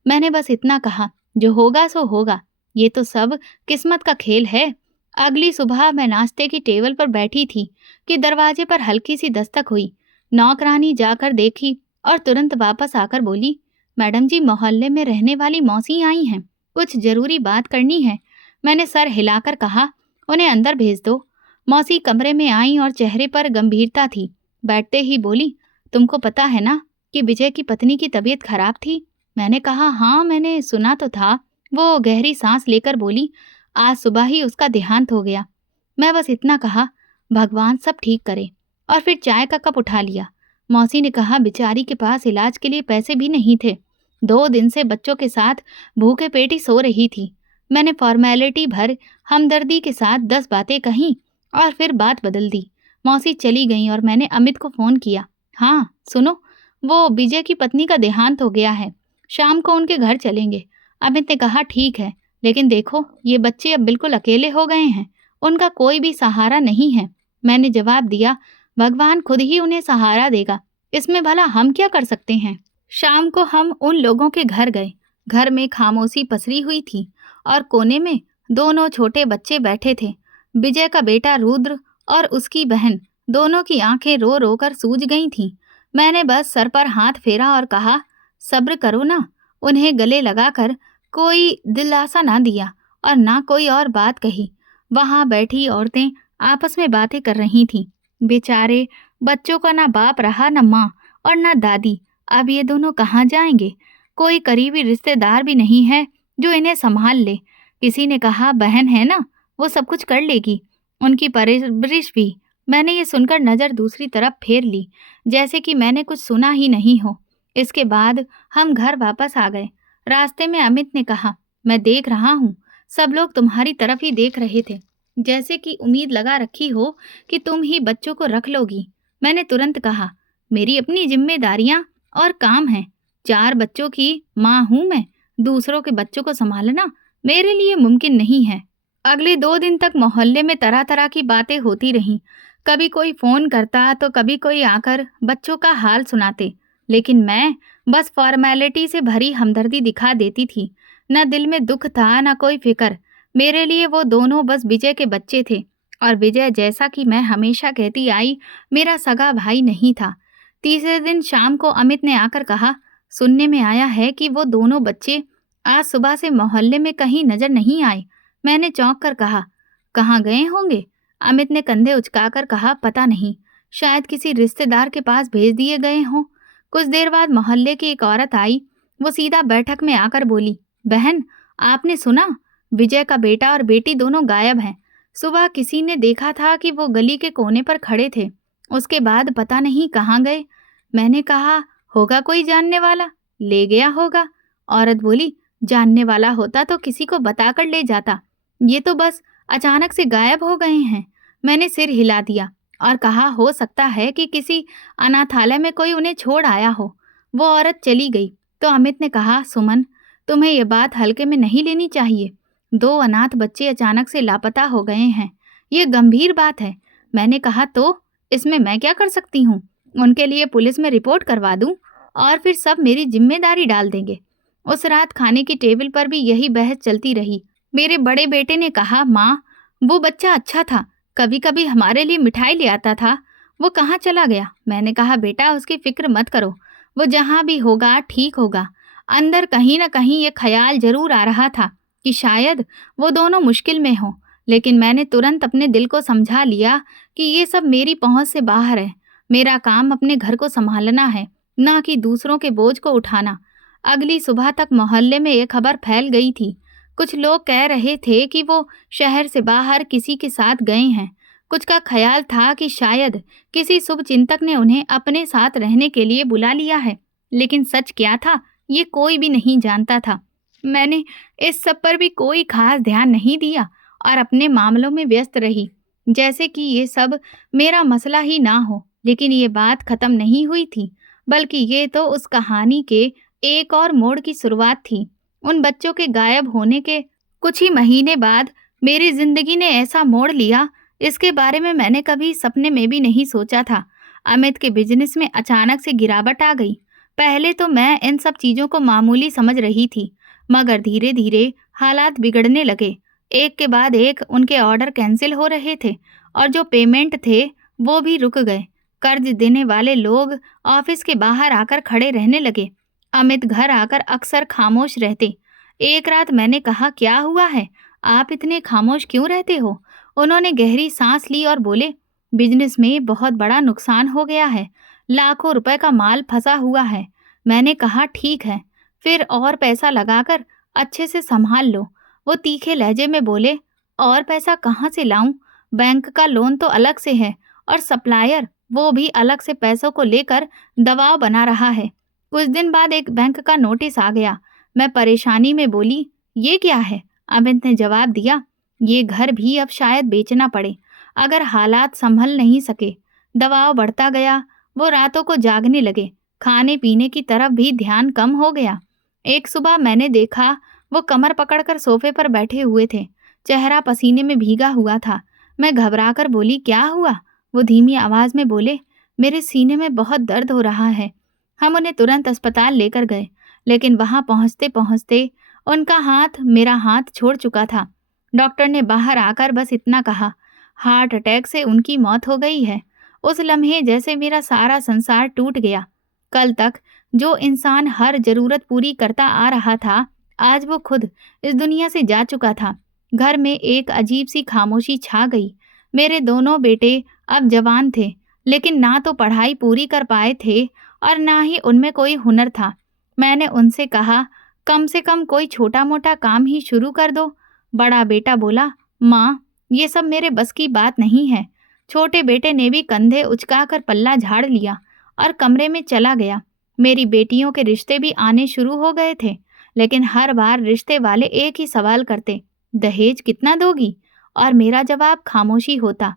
मैंने बस इतना कहा, जो होगा सो होगा, ये तो सब किस्मत का खेल है। अगली सुबह मैं नाश्ते की टेबल पर बैठी थी कि दरवाजे पर हल्की सी दस्तक हुई। नौकरानी जाकर देखी और तुरंत वापस आकर बोली, मैडम जी, मोहल्ले में रहने वाली मौसी आई हैं, कुछ जरूरी बात करनी है। मैंने सर हिलाकर कहा, उन्हें अंदर भेज दो। मौसी कमरे में आई और चेहरे पर गंभीरता थी। बैठते ही बोली, तुमको पता है ना कि विजय की पत्नी की तबीयत खराब थी? मैंने कहा, हाँ, मैंने सुना तो था। वो गहरी सांस लेकर बोली, आज सुबह ही उसका देहांत हो गया। मैं बस इतना कहा, भगवान सब ठीक करे, और फिर चाय का कप उठा लिया। मौसी ने कहा, बेचारी के पास इलाज के लिए पैसे भी नहीं थे। 2 दिन से बच्चों के साथ भूखे पेट ही सो रही थी। मैंने फॉर्मेलिटी भर हमदर्दी के साथ 10 बातें कहीं और फिर बात बदल दी। मौसी चली गई और मैंने अमित को फोन किया। हाँ सुनो, वो विजय की पत्नी का देहांत हो गया है, शाम को उनके घर चलेंगे। अमित ने कहा, ठीक है, लेकिन देखो, ये बच्चे अब बिल्कुल अकेले हो गए हैं, उनका कोई भी सहारा नहीं है। मैंने जवाब दिया, भगवान खुद ही उन्हें सहारा देगा, इसमें भला हम क्या कर सकते हैं। शाम को हम उन लोगों के घर गए। घर में खामोशी पसरी हुई थी और कोने में 2 छोटे बच्चे बैठे थे। विजय का बेटा रुद्र और उसकी बहन, दोनों की आंखें रो रो कर सूज गई थीं। मैंने बस सर पर हाथ फेरा और कहा, सब्र करो ना। उन्हें गले लगाकर कोई दिलासा ना दिया और ना कोई और बात कही। वहां बैठी औरतें आपस में बातें कर रही थीं। बेचारे बच्चों का ना बाप रहा, ना माँ और ना दादी। अब ये दोनों कहाँ जाएंगे? कोई करीबी रिश्तेदार भी नहीं है जो इन्हें संभाल ले। किसी ने कहा, बहन है ना, वो सब कुछ कर लेगी, उनकी परवरिश भी। मैंने ये सुनकर नज़र दूसरी तरफ फेर ली, जैसे कि मैंने कुछ सुना ही नहीं हो। इसके बाद हम घर वापस आ गए। रास्ते में अमित ने कहा, मैं देख रहा हूँ, सब लोग तुम्हारी तरफ ही देख रहे थे, जैसे कि उम्मीद लगा रखी हो कि तुम ही बच्चों को रख लोगी। मैंने तुरंत कहा, मेरी अपनी जिम्मेदारियां और काम हैं। 4 बच्चों की माँ हूँ मैं, दूसरों के बच्चों को संभालना मेरे लिए मुमकिन नहीं है। अगले 2 दिन तक मोहल्ले में तरह तरह की बातें होती रहीं। कभी कोई फोन करता तो कभी कोई आकर बच्चों का हाल सुनाते, लेकिन मैं बस फॉर्मेलिटी से भरी हमदर्दी दिखा देती थी। न दिल में दुख था, न कोई फिक्र। मेरे लिए वो दोनों बस विजय के बच्चे थे, और विजय, जैसा कि मैं हमेशा कहती आई, मेरा सगा भाई नहीं था। तीसरे दिन शाम को अमित ने आकर कहा, सुनने में आया है कि वो दोनों बच्चे आज सुबह से मोहल्ले में कहीं नजर नहीं आए। मैंने चौंक कर कहा, कहाँ गए होंगे? अमित ने कंधे उचकाकर कहा, पता नहीं, शायद किसी रिश्तेदार के पास भेज दिए गए हों। कुछ देर बाद मोहल्ले की एक औरत आई। वो सीधा बैठक में आकर बोली, बहन, आपने सुना? विजय का बेटा और बेटी दोनों गायब हैं। सुबह किसी ने देखा था कि वो गली के कोने पर खड़े थे, उसके बाद पता नहीं कहाँ गए। मैंने कहा, होगा कोई जानने वाला, ले गया होगा। औरत बोली, जानने वाला होता तो किसी को बताकर ले जाता, ये तो बस अचानक से गायब हो गए हैं। मैंने सिर हिला दिया और कहा, हो सकता है कि किसी अनाथालय में कोई उन्हें छोड़ आया हो। वो औरत चली गई तो अमित ने कहा, सुमन, तुम्हें ये बात हल्के में नहीं लेनी चाहिए। 2 अनाथ बच्चे अचानक से लापता हो गए हैं, ये गंभीर बात है। मैंने कहा, तो इसमें मैं क्या कर सकती हूँ? उनके लिए पुलिस में रिपोर्ट करवा दूँ और फिर सब मेरी जिम्मेदारी डाल देंगे। उस रात खाने की टेबल पर भी यही बहस चलती रही। मेरे बड़े बेटे ने कहा, माँ, वो बच्चा अच्छा था, कभी कभी हमारे लिए मिठाई ले आता था, वो कहाँ चला गया? मैंने कहा, बेटा, उसकी फिक्र मत करो, वो जहाँ भी होगा ठीक होगा। अंदर कहीं न कहीं ये ख्याल जरूर आ रहा था कि शायद वो दोनों मुश्किल में हों, लेकिन मैंने तुरंत अपने दिल को समझा लिया कि ये सब मेरी पहुंच से बाहर है। मेरा काम अपने घर को संभालना है, ना कि दूसरों के बोझ को उठाना। अगली सुबह तक मोहल्ले में ये खबर फैल गई थी। कुछ लोग कह रहे थे कि वो शहर से बाहर किसी के साथ गए हैं, कुछ का ख्याल था कि शायद किसी शुभ चिंतक ने उन्हें अपने साथ रहने के लिए बुला लिया है, लेकिन सच क्या था ये कोई भी नहीं जानता था। मैंने इस सब पर भी कोई खास ध्यान नहीं दिया और अपने मामलों में व्यस्त रही, जैसे कि ये सब मेरा मसला ही ना हो। लेकिन ये बात खत्म नहीं हुई थी, बल्कि ये तो उस कहानी के एक और मोड़ की शुरुआत थी। उन बच्चों के गायब होने के कुछ ही महीने बाद मेरी जिंदगी ने ऐसा मोड़ लिया, इसके बारे में मैंने कभी सपने में भी नहीं सोचा था। अमित के बिजनेस में अचानक से गिरावट आ गई। पहले तो मैं इन सब चीजों को मामूली समझ रही थी, मगर धीरे धीरे हालात बिगड़ने लगे। एक के बाद एक उनके ऑर्डर कैंसिल हो रहे थे और जो पेमेंट थे वो भी रुक गए। कर्ज देने वाले लोग ऑफिस के बाहर आकर खड़े रहने लगे। अमित घर आकर अक्सर खामोश रहते। एक रात मैंने कहा, क्या हुआ है, आप इतने खामोश क्यों रहते हो? उन्होंने गहरी सांस ली और बोले, बिजनेस में बहुत बड़ा नुकसान हो गया है, लाखों रुपए का माल फंसा हुआ है। मैंने कहा, ठीक है, फिर और पैसा लगाकर अच्छे से संभाल लो। वो तीखे लहजे में बोले, और पैसा कहाँ से लाऊं? बैंक का लोन तो अलग से है और सप्लायर वो भी अलग से पैसों को लेकर दबाव बना रहा है। कुछ दिन बाद एक बैंक का नोटिस आ गया। मैं परेशानी में बोली, ये क्या है? अमित ने जवाब दिया, ये घर भी अब शायद बेचना पड़े अगर हालात संभल नहीं सके। दबाव बढ़ता गया। वो रातों को जागने लगे। खाने पीने की तरफ भी ध्यान कम हो गया। एक सुबह मैंने देखा वो कमर पकड़कर सोफे पर बैठे हुए थे। चेहरा पसीने में भीगा हुआ था। मैं घबराकर बोली, क्या हुआ? वो धीमी आवाज में बोले, मेरे सीने में बहुत दर्द हो रहा है। हम उन्हें तुरंत अस्पताल लेकर गए, लेकिन वहां पहुंचते पहुंचते उनका हाथ मेरा हाथ छोड़ चुका था। डॉक्टर ने बाहर आकर बस इतना कहा, हार्ट अटैक से उनकी मौत हो गई है। उस लम्हे जैसे मेरा सारा संसार टूट गया। कल तक जो इंसान हर जरूरत पूरी करता आ रहा था, आज वो खुद इस दुनिया से जा चुका था। घर में एक अजीब सी खामोशी छा गई। मेरे दोनों बेटे अब जवान थे, लेकिन ना तो पढ़ाई पूरी कर पाए थे और ना ही उनमें कोई हुनर था। मैंने उनसे कहा, कम से कम कोई छोटा मोटा काम ही शुरू कर दो। बड़ा बेटा बोला, माँ, ये सब मेरे बस की बात नहीं है। छोटे बेटे ने भी कंधे उचकाकर पल्ला झाड़ लिया और कमरे में चला गया। मेरी बेटियों के रिश्ते भी आने शुरू हो गए थे, लेकिन हर बार रिश्ते वाले एक ही सवाल करते, दहेज कितना दोगी? और मेरा जवाब खामोशी होता।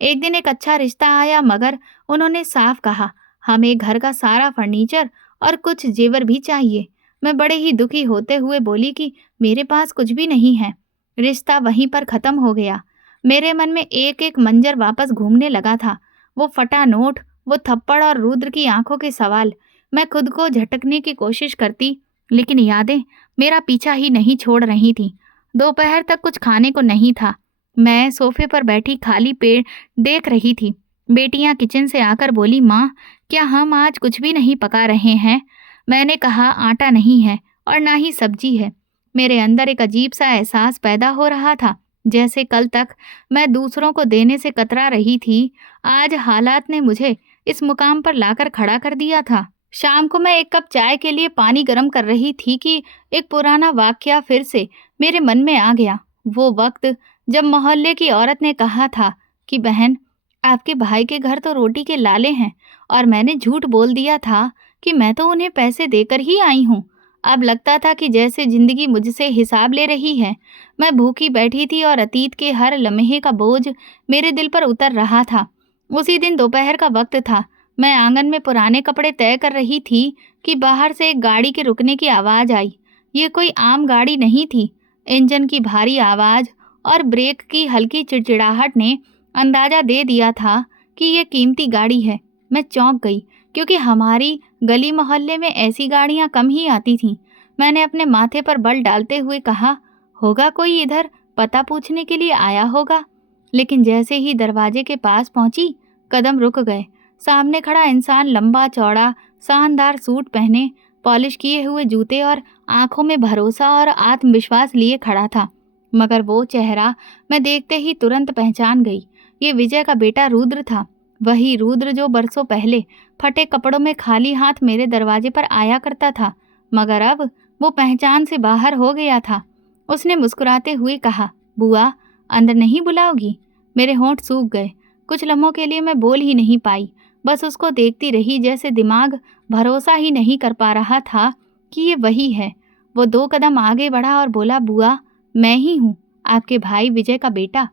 एक दिन एक अच्छा रिश्ता आया, मगर उन्होंने साफ कहा, हमें घर का सारा फर्नीचर और कुछ जेवर भी चाहिए। मैं बड़े ही दुखी होते हुए बोली कि मेरे पास कुछ भी नहीं है। रिश्ता वहीं पर खत्म हो गया। मेरे मन में एक एक मंजर वापस घूमने लगा था। वो फटा नोट, वो थप्पड़ और रुद्र की आंखों के सवाल। मैं खुद को झटकने की कोशिश करती, लेकिन यादें मेरा पीछा ही नहीं छोड़ रही थी। दोपहर तक कुछ खाने को नहीं था। मैं सोफे पर बैठी खाली पेट देख रही थी। बेटियां किचन से आकर बोली, माँ, क्या हम आज कुछ भी नहीं पका रहे हैं? मैंने कहा, आटा नहीं है और ना ही सब्जी है। मेरे अंदर एक अजीब सा एहसास पैदा हो रहा था, जैसे कल तक मैं दूसरों को देने से कतरा रही थी, आज हालात ने मुझे इस मुकाम पर लाकर खड़ा कर दिया था। शाम को मैं एक कप चाय के लिए पानी गर्म कर रही थी कि एक पुराना वाकया फिर से मेरे मन में आ गया। वो वक्त जब मोहल्ले की औरत ने कहा था कि बहन, आपके भाई के घर तो रोटी के लाले हैं, और मैंने झूठ बोल दिया था कि मैं तो उन्हें पैसे देकर ही आई हूँ। अब लगता था कि जैसे जिंदगी मुझसे हिसाब ले रही है। मैं भूखी बैठी थी और अतीत के हर लम्हे का बोझ मेरे दिल पर उतर रहा था। उसी दिन दोपहर का वक्त था। मैं आंगन में पुराने कपड़े तय कर रही थी कि बाहर से एक गाड़ी के रुकने की आवाज़ आई। ये कोई आम गाड़ी नहीं थी। इंजन की भारी आवाज़ और ब्रेक की हल्की चिड़चिड़ाहट ने अंदाज़ा दे दिया था कि ये कीमती गाड़ी है। मैं चौंक गई, क्योंकि हमारी गली मोहल्ले में ऐसी गाड़ियां कम ही आती थीं। मैंने अपने माथे पर बल डालते हुए कहा, होगा कोई इधर, पता पूछने के लिए आया होगा। लेकिन जैसे ही दरवाजे के पास पहुंची, कदम रुक गए। सामने खड़ा इंसान लंबा चौड़ा, शानदार सूट पहने, पॉलिश किए हुए जूते और आंखों में भरोसा और आत्मविश्वास लिए खड़ा था। मगर वो चेहरा मैं देखते ही तुरंत पहचान गई। ये विजय का बेटा रुद्र था। वही रुद्र जो बरसों पहले फटे कपड़ों में खाली हाथ मेरे दरवाजे पर आया करता था, मगर अब वो पहचान से बाहर हो गया था। उसने मुस्कुराते हुए कहा, बुआ, अंदर नहीं बुलाओगी? मेरे होंठ सूख गए। कुछ लम्हों के लिए मैं बोल ही नहीं पाई, बस उसको देखती रही, जैसे दिमाग भरोसा ही नहीं कर पा रहा था कि ये वही है। वो 2 कदम आगे बढ़ा और बोला, बुआ, मैं ही हूँ, आपके भाई विजय का बेटा।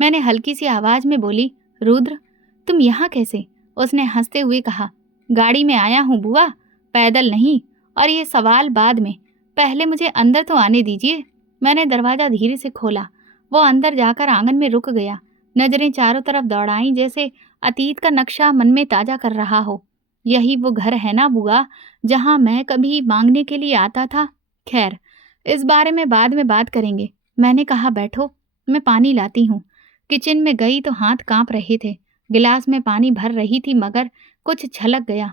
मैंने हल्की सी आवाज में बोली, रुद्र, तुम यहाँ कैसे? उसने हंसते हुए कहा, गाड़ी में आया हूँ बुआ, पैदल नहीं। और ये सवाल बाद में, पहले मुझे अंदर तो आने दीजिए। मैंने दरवाजा धीरे से खोला। वो अंदर जाकर आंगन में रुक गया, नजरें चारों तरफ दौड़ाईं, जैसे अतीत का नक्शा मन में ताजा कर रहा हो। यही वो घर है ना बुआ, जहाँ मैं कभी मांगने के लिए आता था? खैर, इस बारे में बाद में बात करेंगे। मैंने कहा, बैठो, मैं पानी लाती हूँ। किचन में गई तो हाथ कांप रहे थे। गिलास में पानी भर रही थी, मगर कुछ छलक गया।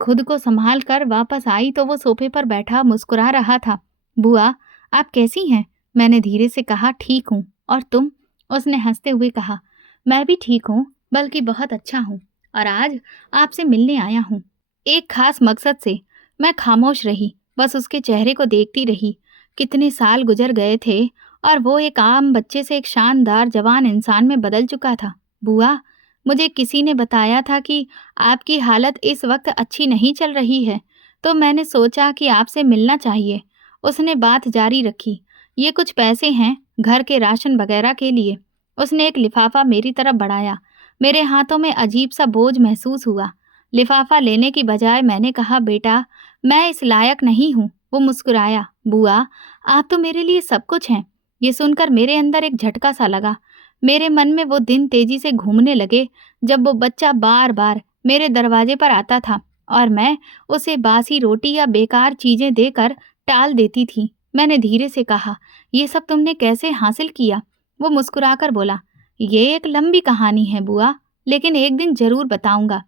खुद को संभाल कर वापस आई तो वो सोफे पर बैठा मुस्कुरा रहा था। बुआ, आप कैसी हैं? मैंने धीरे से कहा, ठीक हूँ। और तुम? उसने हंसते हुए कहा, मैं भी ठीक हूँ, बल्कि बहुत अच्छा हूँ। और आज आपसे मिलने आया हूँ, एक खास मकसद से। मैं खामोश रही, बस उसके चेहरे को देखती रही। कितने साल गुजर गए थे और वो एक आम बच्चे से एक शानदार जवान इंसान में बदल चुका था। बुआ, मुझे किसी ने बताया था कि आपकी हालत इस वक्त अच्छी नहीं चल रही है, तो मैंने सोचा कि आपसे मिलना चाहिए। उसने बात जारी रखी, ये कुछ पैसे हैं घर के राशन वगैरह के लिए। उसने एक लिफाफा मेरी तरफ बढ़ाया। मेरे हाथों में अजीब सा बोझ महसूस हुआ। लिफाफा लेने की बजाय मैंने कहा, बेटा, मैं इस लायक नहीं हूँ। वो मुस्कुराया, बुआ, आप तो मेरे लिए सब कुछ हैं। ये सुनकर मेरे अंदर एक झटका सा लगा। मेरे मन में वो दिन तेजी से घूमने लगे जब वो बच्चा बार बार मेरे दरवाजे पर आता था और मैं उसे बासी रोटी या बेकार चीजें देकर टाल देती थी। मैंने धीरे से कहा, ये सब तुमने कैसे हासिल किया? वो मुस्कुराकर बोला, ये एक लंबी कहानी है बुआ, लेकिन एक दिन जरूर बताऊंगा।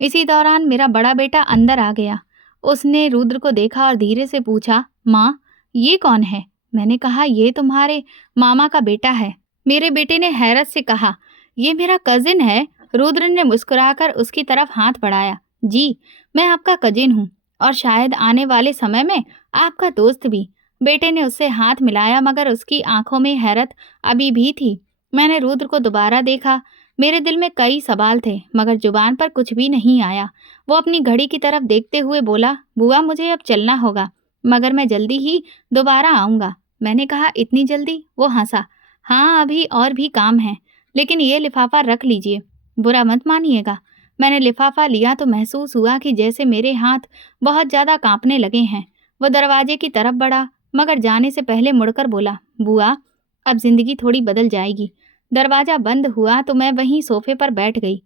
इसी दौरान मेरा बड़ा बेटा अंदर आ गया। उसने रुद्र को देखा और धीरे से पूछा, माँ, ये कौन है? मैंने कहा, ये तुम्हारे मामा का बेटा है। मेरे बेटे ने हैरत से कहा, ये मेरा कजिन है। रुद्र ने मुस्कुराकर उसकी तरफ हाथ बढ़ाया, जी, मैं आपका कजिन हूँ, और शायद आने वाले समय में आपका दोस्त भी। बेटे ने उससे हाथ मिलाया, मगर उसकी आंखों में हैरत अभी भी थी। मैंने रुद्र को दोबारा देखा। मेरे दिल में कई सवाल थे, मगर जुबान पर कुछ भी नहीं आया। वो अपनी घड़ी की तरफ देखते हुए बोला, बुआ, मुझे अब चलना होगा, मगर मैं जल्दी ही दोबारा आऊँगा। मैंने कहा, इतनी जल्दी? वो हंसा, हाँ, अभी और भी काम है, लेकिन ये लिफाफा रख लीजिए, बुरा मत मानिएगा। मैंने लिफाफा लिया तो महसूस हुआ कि जैसे मेरे हाथ बहुत ज़्यादा कांपने लगे हैं। वो दरवाजे की तरफ बढ़ा, मगर जाने से पहले मुड़कर बोला, बुआ, अब जिंदगी थोड़ी बदल जाएगी। दरवाजा बंद हुआ तो मैं वहीं सोफे पर बैठ गई।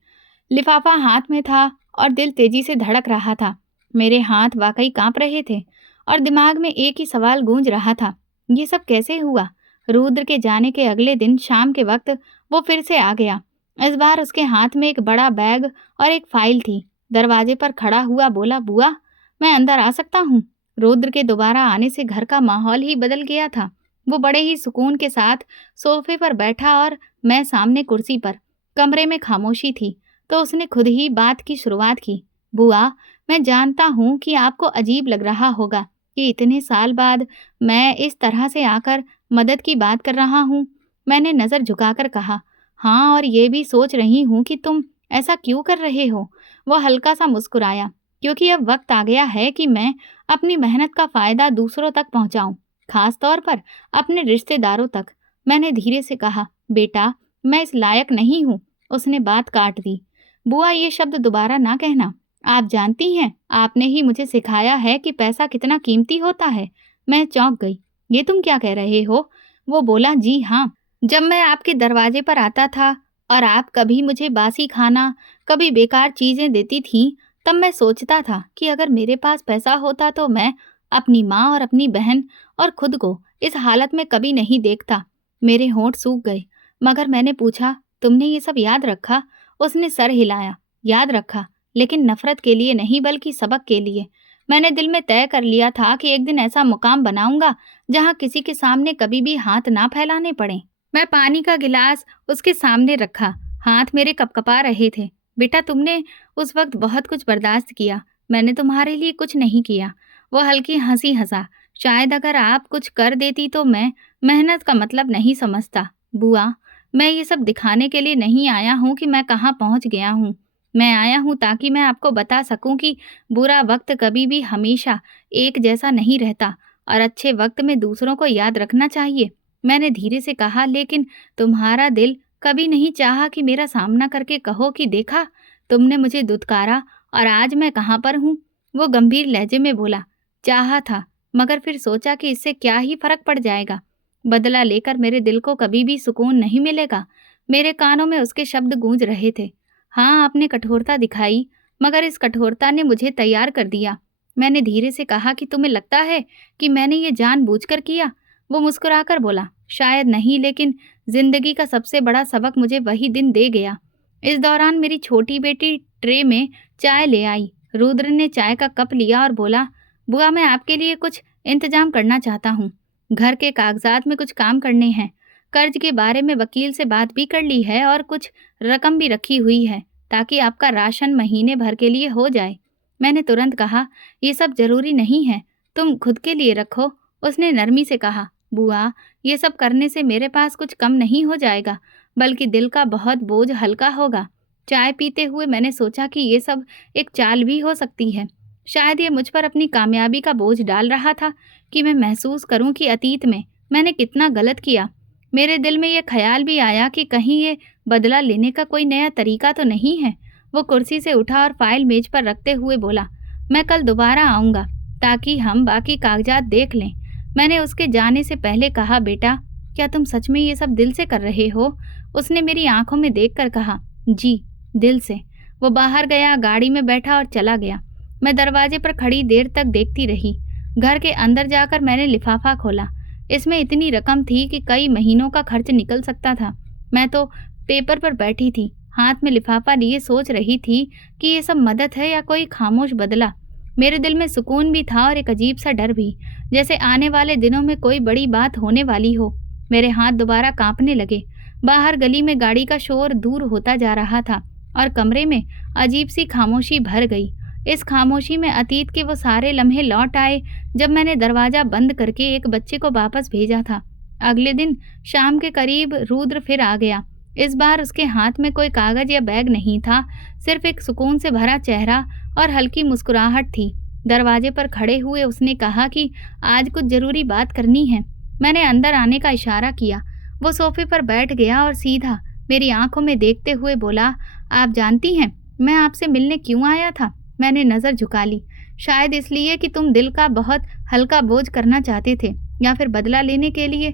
लिफाफा हाथ में था और दिल तेजी से धड़क रहा था। मेरे हाथ वाकई कांप रहे थे और दिमाग में एक ही सवाल गूंज रहा था, ये सब कैसे हुआ? रुद्र के जाने के अगले दिन शाम के वक्त वो फिर से आ गया। इस बार उसके हाथ में एक बड़ा बैग और एक फाइल थी। दरवाजे पर खड़ा हुआ बोला, बुआ, मैं अंदर आ सकता हूँ? रुद्र के दोबारा आने से घर का माहौल ही बदल गया था। वो बड़े ही सुकून के साथ सोफे पर बैठा और मैं सामने कुर्सी पर। कमरे में खामोशी थी, तो उसने खुद ही बात की शुरुआत की। बुआ, मैं जानता हूँ कि आपको अजीब लग रहा होगा कि इतने साल बाद मैं इस तरह से आकर मदद की बात कर रहा हूँ। मैंने नज़र झुकाकर कहा, हाँ, और ये भी सोच रही हूँ कि तुम ऐसा क्यों कर रहे हो। वो हल्का सा मुस्कुराया, क्योंकि अब वक्त आ गया है कि मैं अपनी मेहनत का फ़ायदा दूसरों तक पहुँचाऊँ, खास तौर पर अपने रिश्तेदारों तक। मैंने धीरे से कहा, बेटा, मैं इस लायक नहीं हूँ। उसने बात काट दी, बुआ, ये शब्द दोबारा ना कहना। आप जानती हैं, आपने ही मुझे सिखाया है कि पैसा कितना कीमती होता है। मैं चौंक गई, ये तुम क्या कह रहे हो? वो बोला, जी हाँ, जब मैं आपके दरवाजे पर आता था और आप कभी मुझे बासी खाना, कभी बेकार चीजें देती थीं, तब मैं सोचता था कि अगर मेरे पास पैसा होता तो मैं अपनी माँ और अपनी बहन और खुद को इस हालत में कभी नहीं देखता। मेरे होंठ सूख गए, मगर मैंने पूछा, तुमने ये सब याद रखा? उसने सर हिलाया, याद रखा, लेकिन नफरत के लिए नहीं, बल्कि सबक के लिए। मैंने दिल में तय कर लिया था कि एक दिन ऐसा मुकाम बनाऊंगा जहां किसी के सामने कभी भी हाथ ना फैलाने पड़े। मैं पानी का गिलास उसके सामने रखा, हाथ मेरे कपकपा रहे थे। बेटा, तुमने उस वक्त बहुत कुछ बर्दाश्त किया, मैंने तुम्हारे लिए कुछ नहीं किया। वो हल्की हंसी हंसा, शायद अगर आप कुछ कर देती तो मैं मेहनत का मतलब नहीं समझता। बुआ, मैं ये सब दिखाने के लिए नहीं आया हूँ कि मैं कहाँ पहुँच गया हूँ। मैं आया हूँ ताकि मैं आपको बता सकूँ कि बुरा वक़्त कभी भी हमेशा एक जैसा नहीं रहता और अच्छे वक़्त में दूसरों को याद रखना चाहिए। मैंने धीरे से कहा, लेकिन तुम्हारा दिल कभी नहीं चाहा कि मेरा सामना करके कहो कि देखा, तुमने मुझे दुत्कारा और आज मैं कहाँ पर हूँ? वो गंभीर लहजे में बोला, चाहा था, मगर फिर सोचा कि इससे क्या ही फर्क पड़ जाएगा। बदला लेकर मेरे दिल को कभी भी सुकून नहीं मिलेगा। मेरे कानों में उसके शब्द गूंज रहे थे। हाँ, आपने कठोरता दिखाई, मगर इस कठोरता ने मुझे तैयार कर दिया। मैंने धीरे से कहा कि तुम्हें लगता है कि मैंने ये जानबूझकर किया? वो मुस्कुराकर बोला, शायद नहीं, लेकिन जिंदगी का सबसे बड़ा सबक मुझे वही दिन दे गया। इस दौरान मेरी छोटी बेटी ट्रे में चाय ले आई। रुद्र ने चाय का कप लिया और बोला, बुआ, मैं आपके लिए कुछ इंतजाम करना चाहता हूँ। घर के कागजात में कुछ काम करने हैं। कर्ज के बारे में वकील से बात भी कर ली है और कुछ रकम भी रखी हुई है ताकि आपका राशन महीने भर के लिए हो जाए। मैंने तुरंत कहा, ये सब जरूरी नहीं है, तुम खुद के लिए रखो। उसने नरमी से कहा, बुआ, ये सब करने से मेरे पास कुछ कम नहीं हो जाएगा, बल्कि दिल का बहुत बोझ हल्का होगा। चाय पीते हुए मैंने सोचा कि ये सब एक चाल भी हो सकती है। शायद ये मुझ पर अपनी कामयाबी का बोझ डाल रहा था कि मैं महसूस करूं कि अतीत में मैंने कितना गलत किया। मेरे दिल में ये ख्याल भी आया कि कहीं ये बदला लेने का कोई नया तरीका तो नहीं है। वो कुर्सी से उठा और फाइल मेज पर रखते हुए बोला, मैं कल दोबारा आऊँगा ताकि हम बाकी कागजात देख लें। मैंने उसके जाने से पहले कहा, बेटा, क्या तुम सच में ये सब दिल से कर रहे हो? उसने मेरी आंखों में देखकर कहा, जी, दिल से। वो बाहर गया, गाड़ी में बैठा और चला गया। मैं दरवाजे पर खड़ी देर तक देखती रही। घर के अंदर जाकर मैंने लिफाफा खोला। इसमें इतनी रकम थी कि कई महीनों का खर्च निकल सकता था। मैं तो पेपर पर बैठी थी, हाथ में लिफाफा लिए सोच रही थी कि ये सब मदद है या कोई खामोश बदला। मेरे दिल में सुकून भी था और एक अजीब सा डर भी, जैसे आने वाले दिनों में कोई बड़ी बात होने वाली हो। मेरे हाथ दोबारा कांपने लगे। बाहर गली में गाड़ी का शोर दूर होता जा रहा था और कमरे में अजीब सी खामोशी भर गई। इस खामोशी में अतीत के वो सारे लम्हे लौट आए जब मैंने दरवाजा बंद करके एक बच्चे को वापस भेजा था। अगले दिन शाम के करीब रुद्र फिर आ गया। इस बार उसके हाथ में कोई कागज या बैग नहीं था, सिर्फ एक सुकून से भरा चेहरा और हल्की मुस्कुराहट थी। दरवाजे पर खड़े हुए उसने कहा कि आज कुछ जरूरी बात करनी है। मैंने अंदर आने का इशारा किया। वो सोफे पर बैठ गया और सीधा मेरी आंखों में देखते हुए बोला, आप जानती हैं मैं आपसे मिलने क्यों आया था? मैंने नज़र झुका ली। शायद इसलिए कि तुम दिल का बहुत हल्का बोझ करना चाहते थे, या फिर बदला लेने के लिए?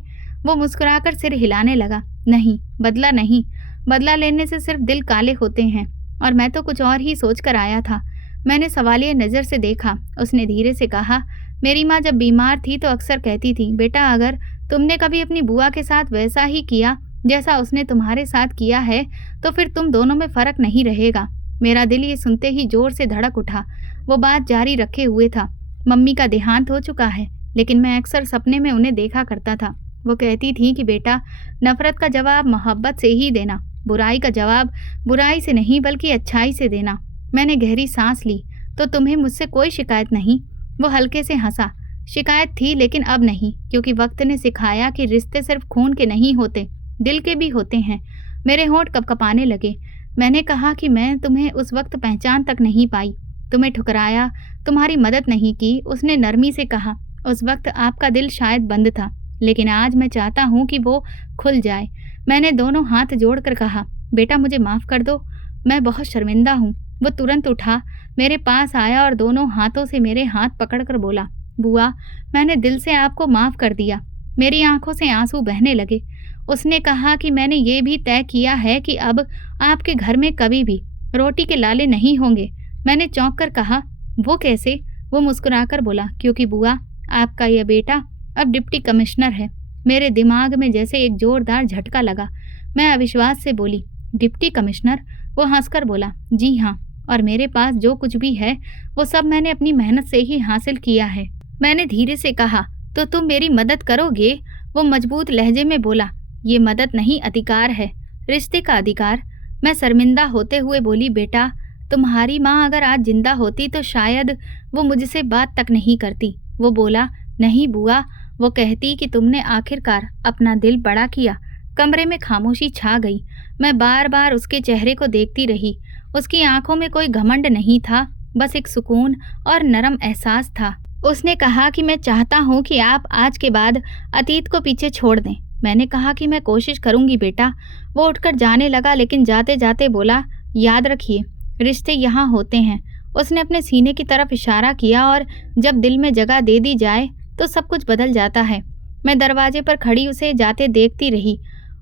वो मुस्कुराकर सिर हिलाने लगा। नहीं, बदला नहीं। बदला लेने से सिर्फ दिल काले होते हैं, और मैं तो कुछ और ही सोच कर आया था। मैंने सवालिया नज़र से देखा। उसने धीरे से कहा, मेरी माँ जब बीमार थी तो अक्सर कहती थी, बेटा, अगर तुमने कभी अपनी बुआ के साथ वैसा ही किया जैसा उसने तुम्हारे साथ किया है तो फिर तुम दोनों में फ़र्क नहीं रहेगा। मेरा दिल ये सुनते ही जोर से धड़क उठा। वो बात जारी रखे हुए था, मम्मी का देहांत हो चुका है, लेकिन मैं अक्सर सपने में उन्हें देखा करता था। वो कहती थी कि बेटा, नफ़रत का जवाब मोहब्बत से ही देना, बुराई का जवाब बुराई से नहीं बल्कि अच्छाई से देना। मैंने गहरी सांस ली। तो तुम्हें मुझसे कोई शिकायत नहीं? वो हल्के से हंसा। शिकायत थी, लेकिन अब नहीं, क्योंकि वक्त ने सिखाया कि रिश्ते सिर्फ खून के नहीं होते, दिल के भी होते हैं। मेरे होंठ कपकपाने लगे। मैंने कहा कि मैं तुम्हें उस वक्त पहचान तक नहीं पाई, तुम्हें ठुकराया, तुम्हारी मदद नहीं की। उसने नरमी से कहा, उस वक्त आपका दिल शायद बंद था, लेकिन आज मैं चाहता हूँ कि वो खुल जाए। मैंने दोनों हाथ जोड़कर कहा, बेटा, मुझे माफ़ कर दो, मैं बहुत शर्मिंदा हूँ। वो तुरंत उठा, मेरे पास आया और दोनों हाथों से मेरे हाथ पकड़कर बोला, बुआ, मैंने दिल से आपको माफ़ कर दिया। मेरी आंखों से आंसू बहने लगे। उसने कहा कि मैंने ये भी तय किया है कि अब आपके घर में कभी भी रोटी के लाले नहीं होंगे। मैंने चौंक कर कहा, वो कैसे? वो मुस्कुराकर बोला, क्योंकि बुआ, आपका यह बेटा अब डिप्टी कमिश्नर है। मेरे दिमाग में जैसे एक जोरदार झटका लगा। मैं अविश्वास से बोली, डिप्टी कमिश्नर? वो हंसकर बोला, जी हाँ, और मेरे पास जो कुछ भी है वो सब मैंने अपनी मेहनत से ही हासिल किया है। मैंने धीरे से कहा, तो तुम मेरी मदद करोगे? वो मजबूत लहजे में बोला, ये मदद नहीं, अधिकार है, रिश्ते का अधिकार। मैं शर्मिंदा होते हुए बोली, बेटा, तुम्हारी माँ अगर आज जिंदा होती तो शायद वो मुझसे बात तक नहीं करती। वो बोला, नहीं बुआ, वो कहती कि तुमने आखिरकार अपना दिल बड़ा किया, कमरे में खामोशी छा गई। मैं बार बार उसके चेहरे को देखती रही। उसकी आंखों में कोई घमंड नहीं था, बस एक सुकून और नरम एहसास था। उसने कहा कि मैं चाहता हूँ कि आप आज के बाद अतीत को पीछे छोड़ दें। मैंने कहा कि मैं कोशिश करूंगी बेटा। वो उठकर जाने लगा, लेकिन जाते जाते बोला, याद रखिए, रिश्ते यहाँ होते हैं। उसने अपने सीने की तरफ इशारा किया, और जब दिल में जगह दे दी जाए तो सब कुछ बदल जाता है। मैं दरवाजे पर खड़ी उसे जाते देखती रही।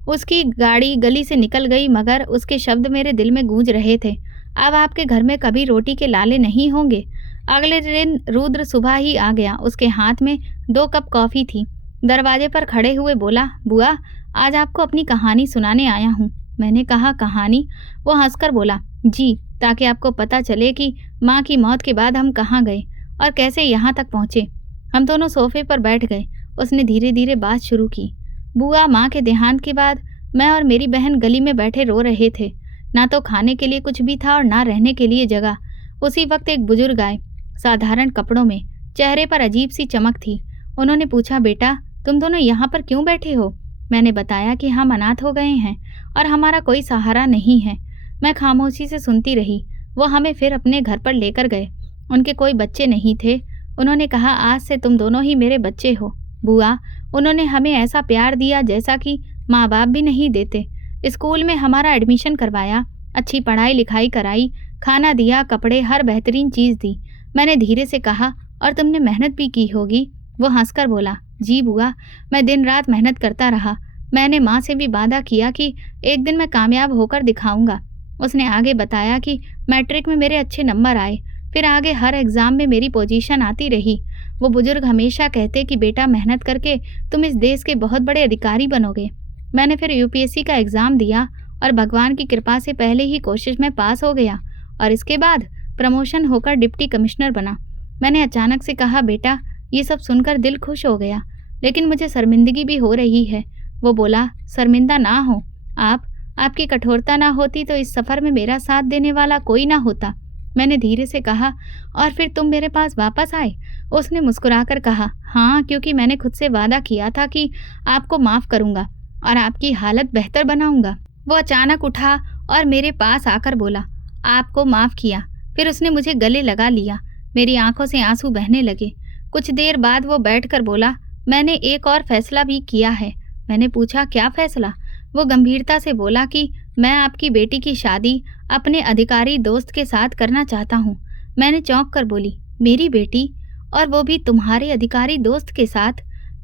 उसकी गाड़ी गली से निकल गई, मगर उसके शब्द मेरे दिल में गूंज रहे थे। अब आपके घर में कभी रोटी के लाले नहीं होंगे। अगले दिन रुद्र सुबह ही आ गया। उसके हाथ में 2 कप कॉफी थी। दरवाजे पर खड़े हुए बोला, बुआ, आज आपको अपनी कहानी सुनाने आया हूँ। मैंने कहा, कहानी? वो हंसकर बोला, जी, ताकि आपको पता चले कि माँ की मौत के बाद हम कहाँ गए और कैसे यहाँ तक पहुँचे। हम दोनों सोफे पर बैठ गए। उसने धीरे धीरे बात शुरू की। बुआ, माँ के देहांत के बाद मैं और मेरी बहन गली में बैठे रो रहे थे। ना तो खाने के लिए कुछ भी था और ना रहने के लिए जगह। उसी वक्त एक बुजुर्ग आए, साधारण कपड़ों में, चेहरे पर अजीब सी चमक थी। उन्होंने पूछा, बेटा, तुम दोनों यहाँ पर क्यों बैठे हो? मैंने बताया कि हम अनाथ हो गए हैं और हमारा कोई सहारा नहीं है। मैं खामोशी से सुनती रही। वो हमें फिर अपने घर पर लेकर गए। उनके कोई बच्चे नहीं थे। उन्होंने कहा, आज से तुम दोनों ही मेरे बच्चे हो। बुआ, उन्होंने हमें ऐसा प्यार दिया जैसा कि माँ बाप भी नहीं देते। स्कूल में हमारा एडमिशन करवाया, अच्छी पढ़ाई लिखाई कराई, खाना दिया, कपड़े, हर बेहतरीन चीज़ दी। मैंने धीरे से कहा, और तुमने मेहनत भी की होगी। वो हंसकर बोला, जी बुआ, मैं दिन रात मेहनत करता रहा। मैंने माँ से भी वादा किया कि एक दिन मैं कामयाब होकर दिखाऊंगा। उसने आगे बताया कि मैट्रिक में मेरे अच्छे नंबर आए, फिर आगे हर एग्ज़ाम में मेरी पोजीशन आती रही। वो बुजुर्ग हमेशा कहते कि बेटा, मेहनत करके तुम इस देश के बहुत बड़े अधिकारी बनोगे। मैंने फिर यूपीएससी का एग्ज़ाम दिया और भगवान की कृपा से पहले ही कोशिश में पास हो गया, और इसके बाद प्रमोशन होकर डिप्टी कमिश्नर बना। मैंने अचानक से कहा, बेटा, ये सब सुनकर दिल खुश हो गया, लेकिन मुझे शर्मिंदगी भी हो रही है। वो बोला, शर्मिंदा ना हो आप। आपकी कठोरता ना होती तो इस सफ़र में मेरा साथ देने वाला कोई ना होता। मैंने धीरे से कहा, और फिर तुम मेरे पास वापस आए? उसने मुस्कुराकर कहा, हाँ, क्योंकि मैंने खुद से वादा किया था कि आपको माफ़ करूँगा और आपकी हालत बेहतर बनाऊँगा। वो अचानक उठा और मेरे पास आकर बोला, आपको माफ़ किया? फिर उसने मुझे गले लगा लिया। मेरी आंखों से आंसू बहने लगे। कुछ देर बाद वो बैठकर बोला, मैंने एक और फैसला भी किया है। मैंने पूछा, क्या फैसला? वो गंभीरता से बोला कि मैं आपकी बेटी की शादी अपने अधिकारी दोस्त के साथ करना चाहता हूँ। मैंने चौंक कर बोली, मेरी बेटी? और वो भी तुम्हारे अधिकारी दोस्त के साथ?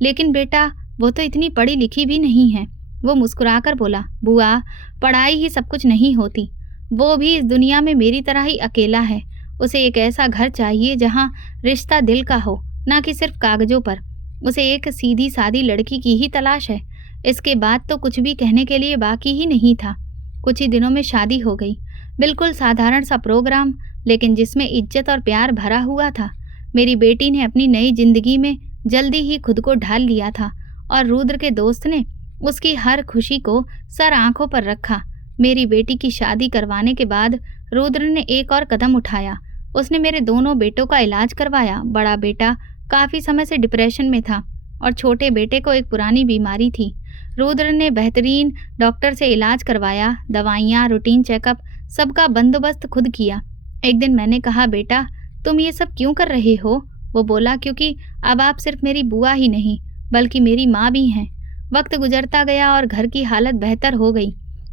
लेकिन बेटा, वो तो इतनी पढ़ी लिखी भी नहीं है। वो मुस्कुराकर बोला, बुआ, पढ़ाई ही सब कुछ नहीं होती। वो भी इस दुनिया में मेरी तरह ही अकेला है। उसे एक ऐसा घर चाहिए जहाँ रिश्ता दिल का हो, ना कि सिर्फ कागजों पर। उसे एक सीधी सादी लड़की की ही तलाश है। इसके बाद तो कुछ भी कहने के लिए बाकी ही नहीं था। कुछ ही दिनों में शादी हो गई। बिल्कुल साधारण सा प्रोग्राम, लेकिन जिसमें इज्जत और प्यार भरा हुआ था। मेरी बेटी ने अपनी नई जिंदगी में जल्दी ही खुद को ढाल लिया था, और रुद्र के दोस्त ने उसकी हर खुशी को सर आंखों पर रखा। मेरी बेटी की शादी करवाने के बाद रुद्र ने एक और कदम उठाया। उसने मेरे दोनों बेटों का इलाज करवाया। बड़ा बेटा काफ़ी समय से डिप्रेशन में था, और छोटे बेटे को एक पुरानी बीमारी थी। रुद्र ने बेहतरीन डॉक्टर से इलाज करवाया, दवाइयाँ, रूटीन चेकअप, सबका बंदोबस्त खुद किया। एक दिन मैंने कहा, बेटा, तुम ये सब क्यों कर रहे हो? वो बोला, क्योंकि अब आप सिर्फ मेरी बुआ ही नहीं, बल्कि मेरी माँ भी हैं। वक्त गुजरता गया और घर की हालत बेहतर हो गई।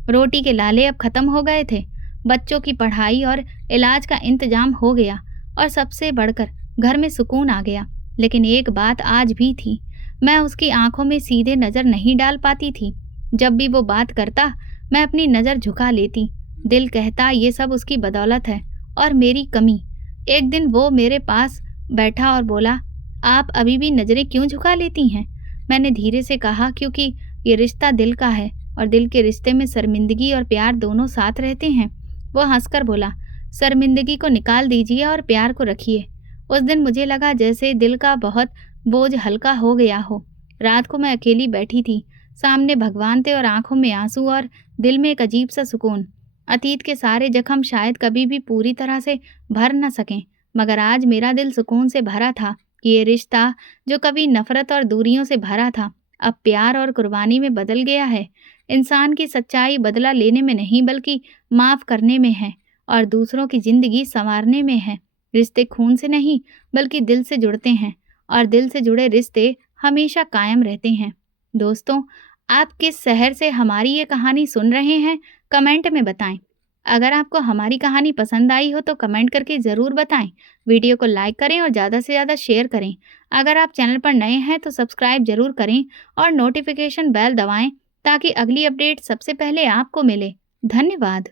रोटी के लाले अब ख़त्म हो गए थे। बच्चों की पढ़ाई और इलाज का इंतजाम हो गया, और सबसे बढ़कर घर में सुकून आ गया। लेकिन एक बात आज भी थी, मैं उसकी आंखों में सीधे नज़र नहीं डाल पाती थी। जब भी वो बात करता, मैं अपनी नज़र झुका लेती। दिल कहता, ये सब उसकी बदौलत है और मेरी कमी। एक दिन वो मेरे पास बैठा और बोला, आप अभी भी नज़रें क्यों झुका लेती हैं? मैंने धीरे से कहा, क्योंकि ये रिश्ता दिल का है, और दिल के रिश्ते में शर्मिंदगी और प्यार दोनों साथ रहते हैं। वो हंसकर बोला, शर्मिंदगी को निकाल दीजिए और प्यार को रखिए। उस दिन मुझे लगा जैसे दिल का बहुत बोझ हल्का हो गया हो। रात को मैं अकेली बैठी थी। सामने भगवान थे और आंखों में आंसू, और दिल में एक अजीब सा सुकून। अतीत के सारे जख्म शायद कभी भी पूरी तरह से भर न सकें, मगर आज मेरा दिल सुकून से भरा था कि ये रिश्ता, जो कभी नफरत और दूरियों से भरा था, अब प्यार और कुर्बानी में बदल गया है। इंसान की सच्चाई बदला लेने में नहीं बल्कि माफ़ करने में है और दूसरों की ज़िंदगी संवारने में है। रिश्ते खून से नहीं बल्कि दिल से जुड़ते हैं और दिल से जुड़े रिश्ते हमेशा कायम रहते हैं। दोस्तों, आप किस शहर से हमारी ये कहानी सुन रहे हैं, कमेंट में बताएं। अगर आपको हमारी कहानी पसंद आई हो तो कमेंट करके ज़रूर बताएं। वीडियो को लाइक करें और ज़्यादा से ज़्यादा शेयर करें। अगर आप चैनल पर नए हैं तो सब्सक्राइब ज़रूर करें और नोटिफिकेशन बेल दबाएं ताकि अगली अपडेट सबसे पहले आपको मिले। धन्यवाद।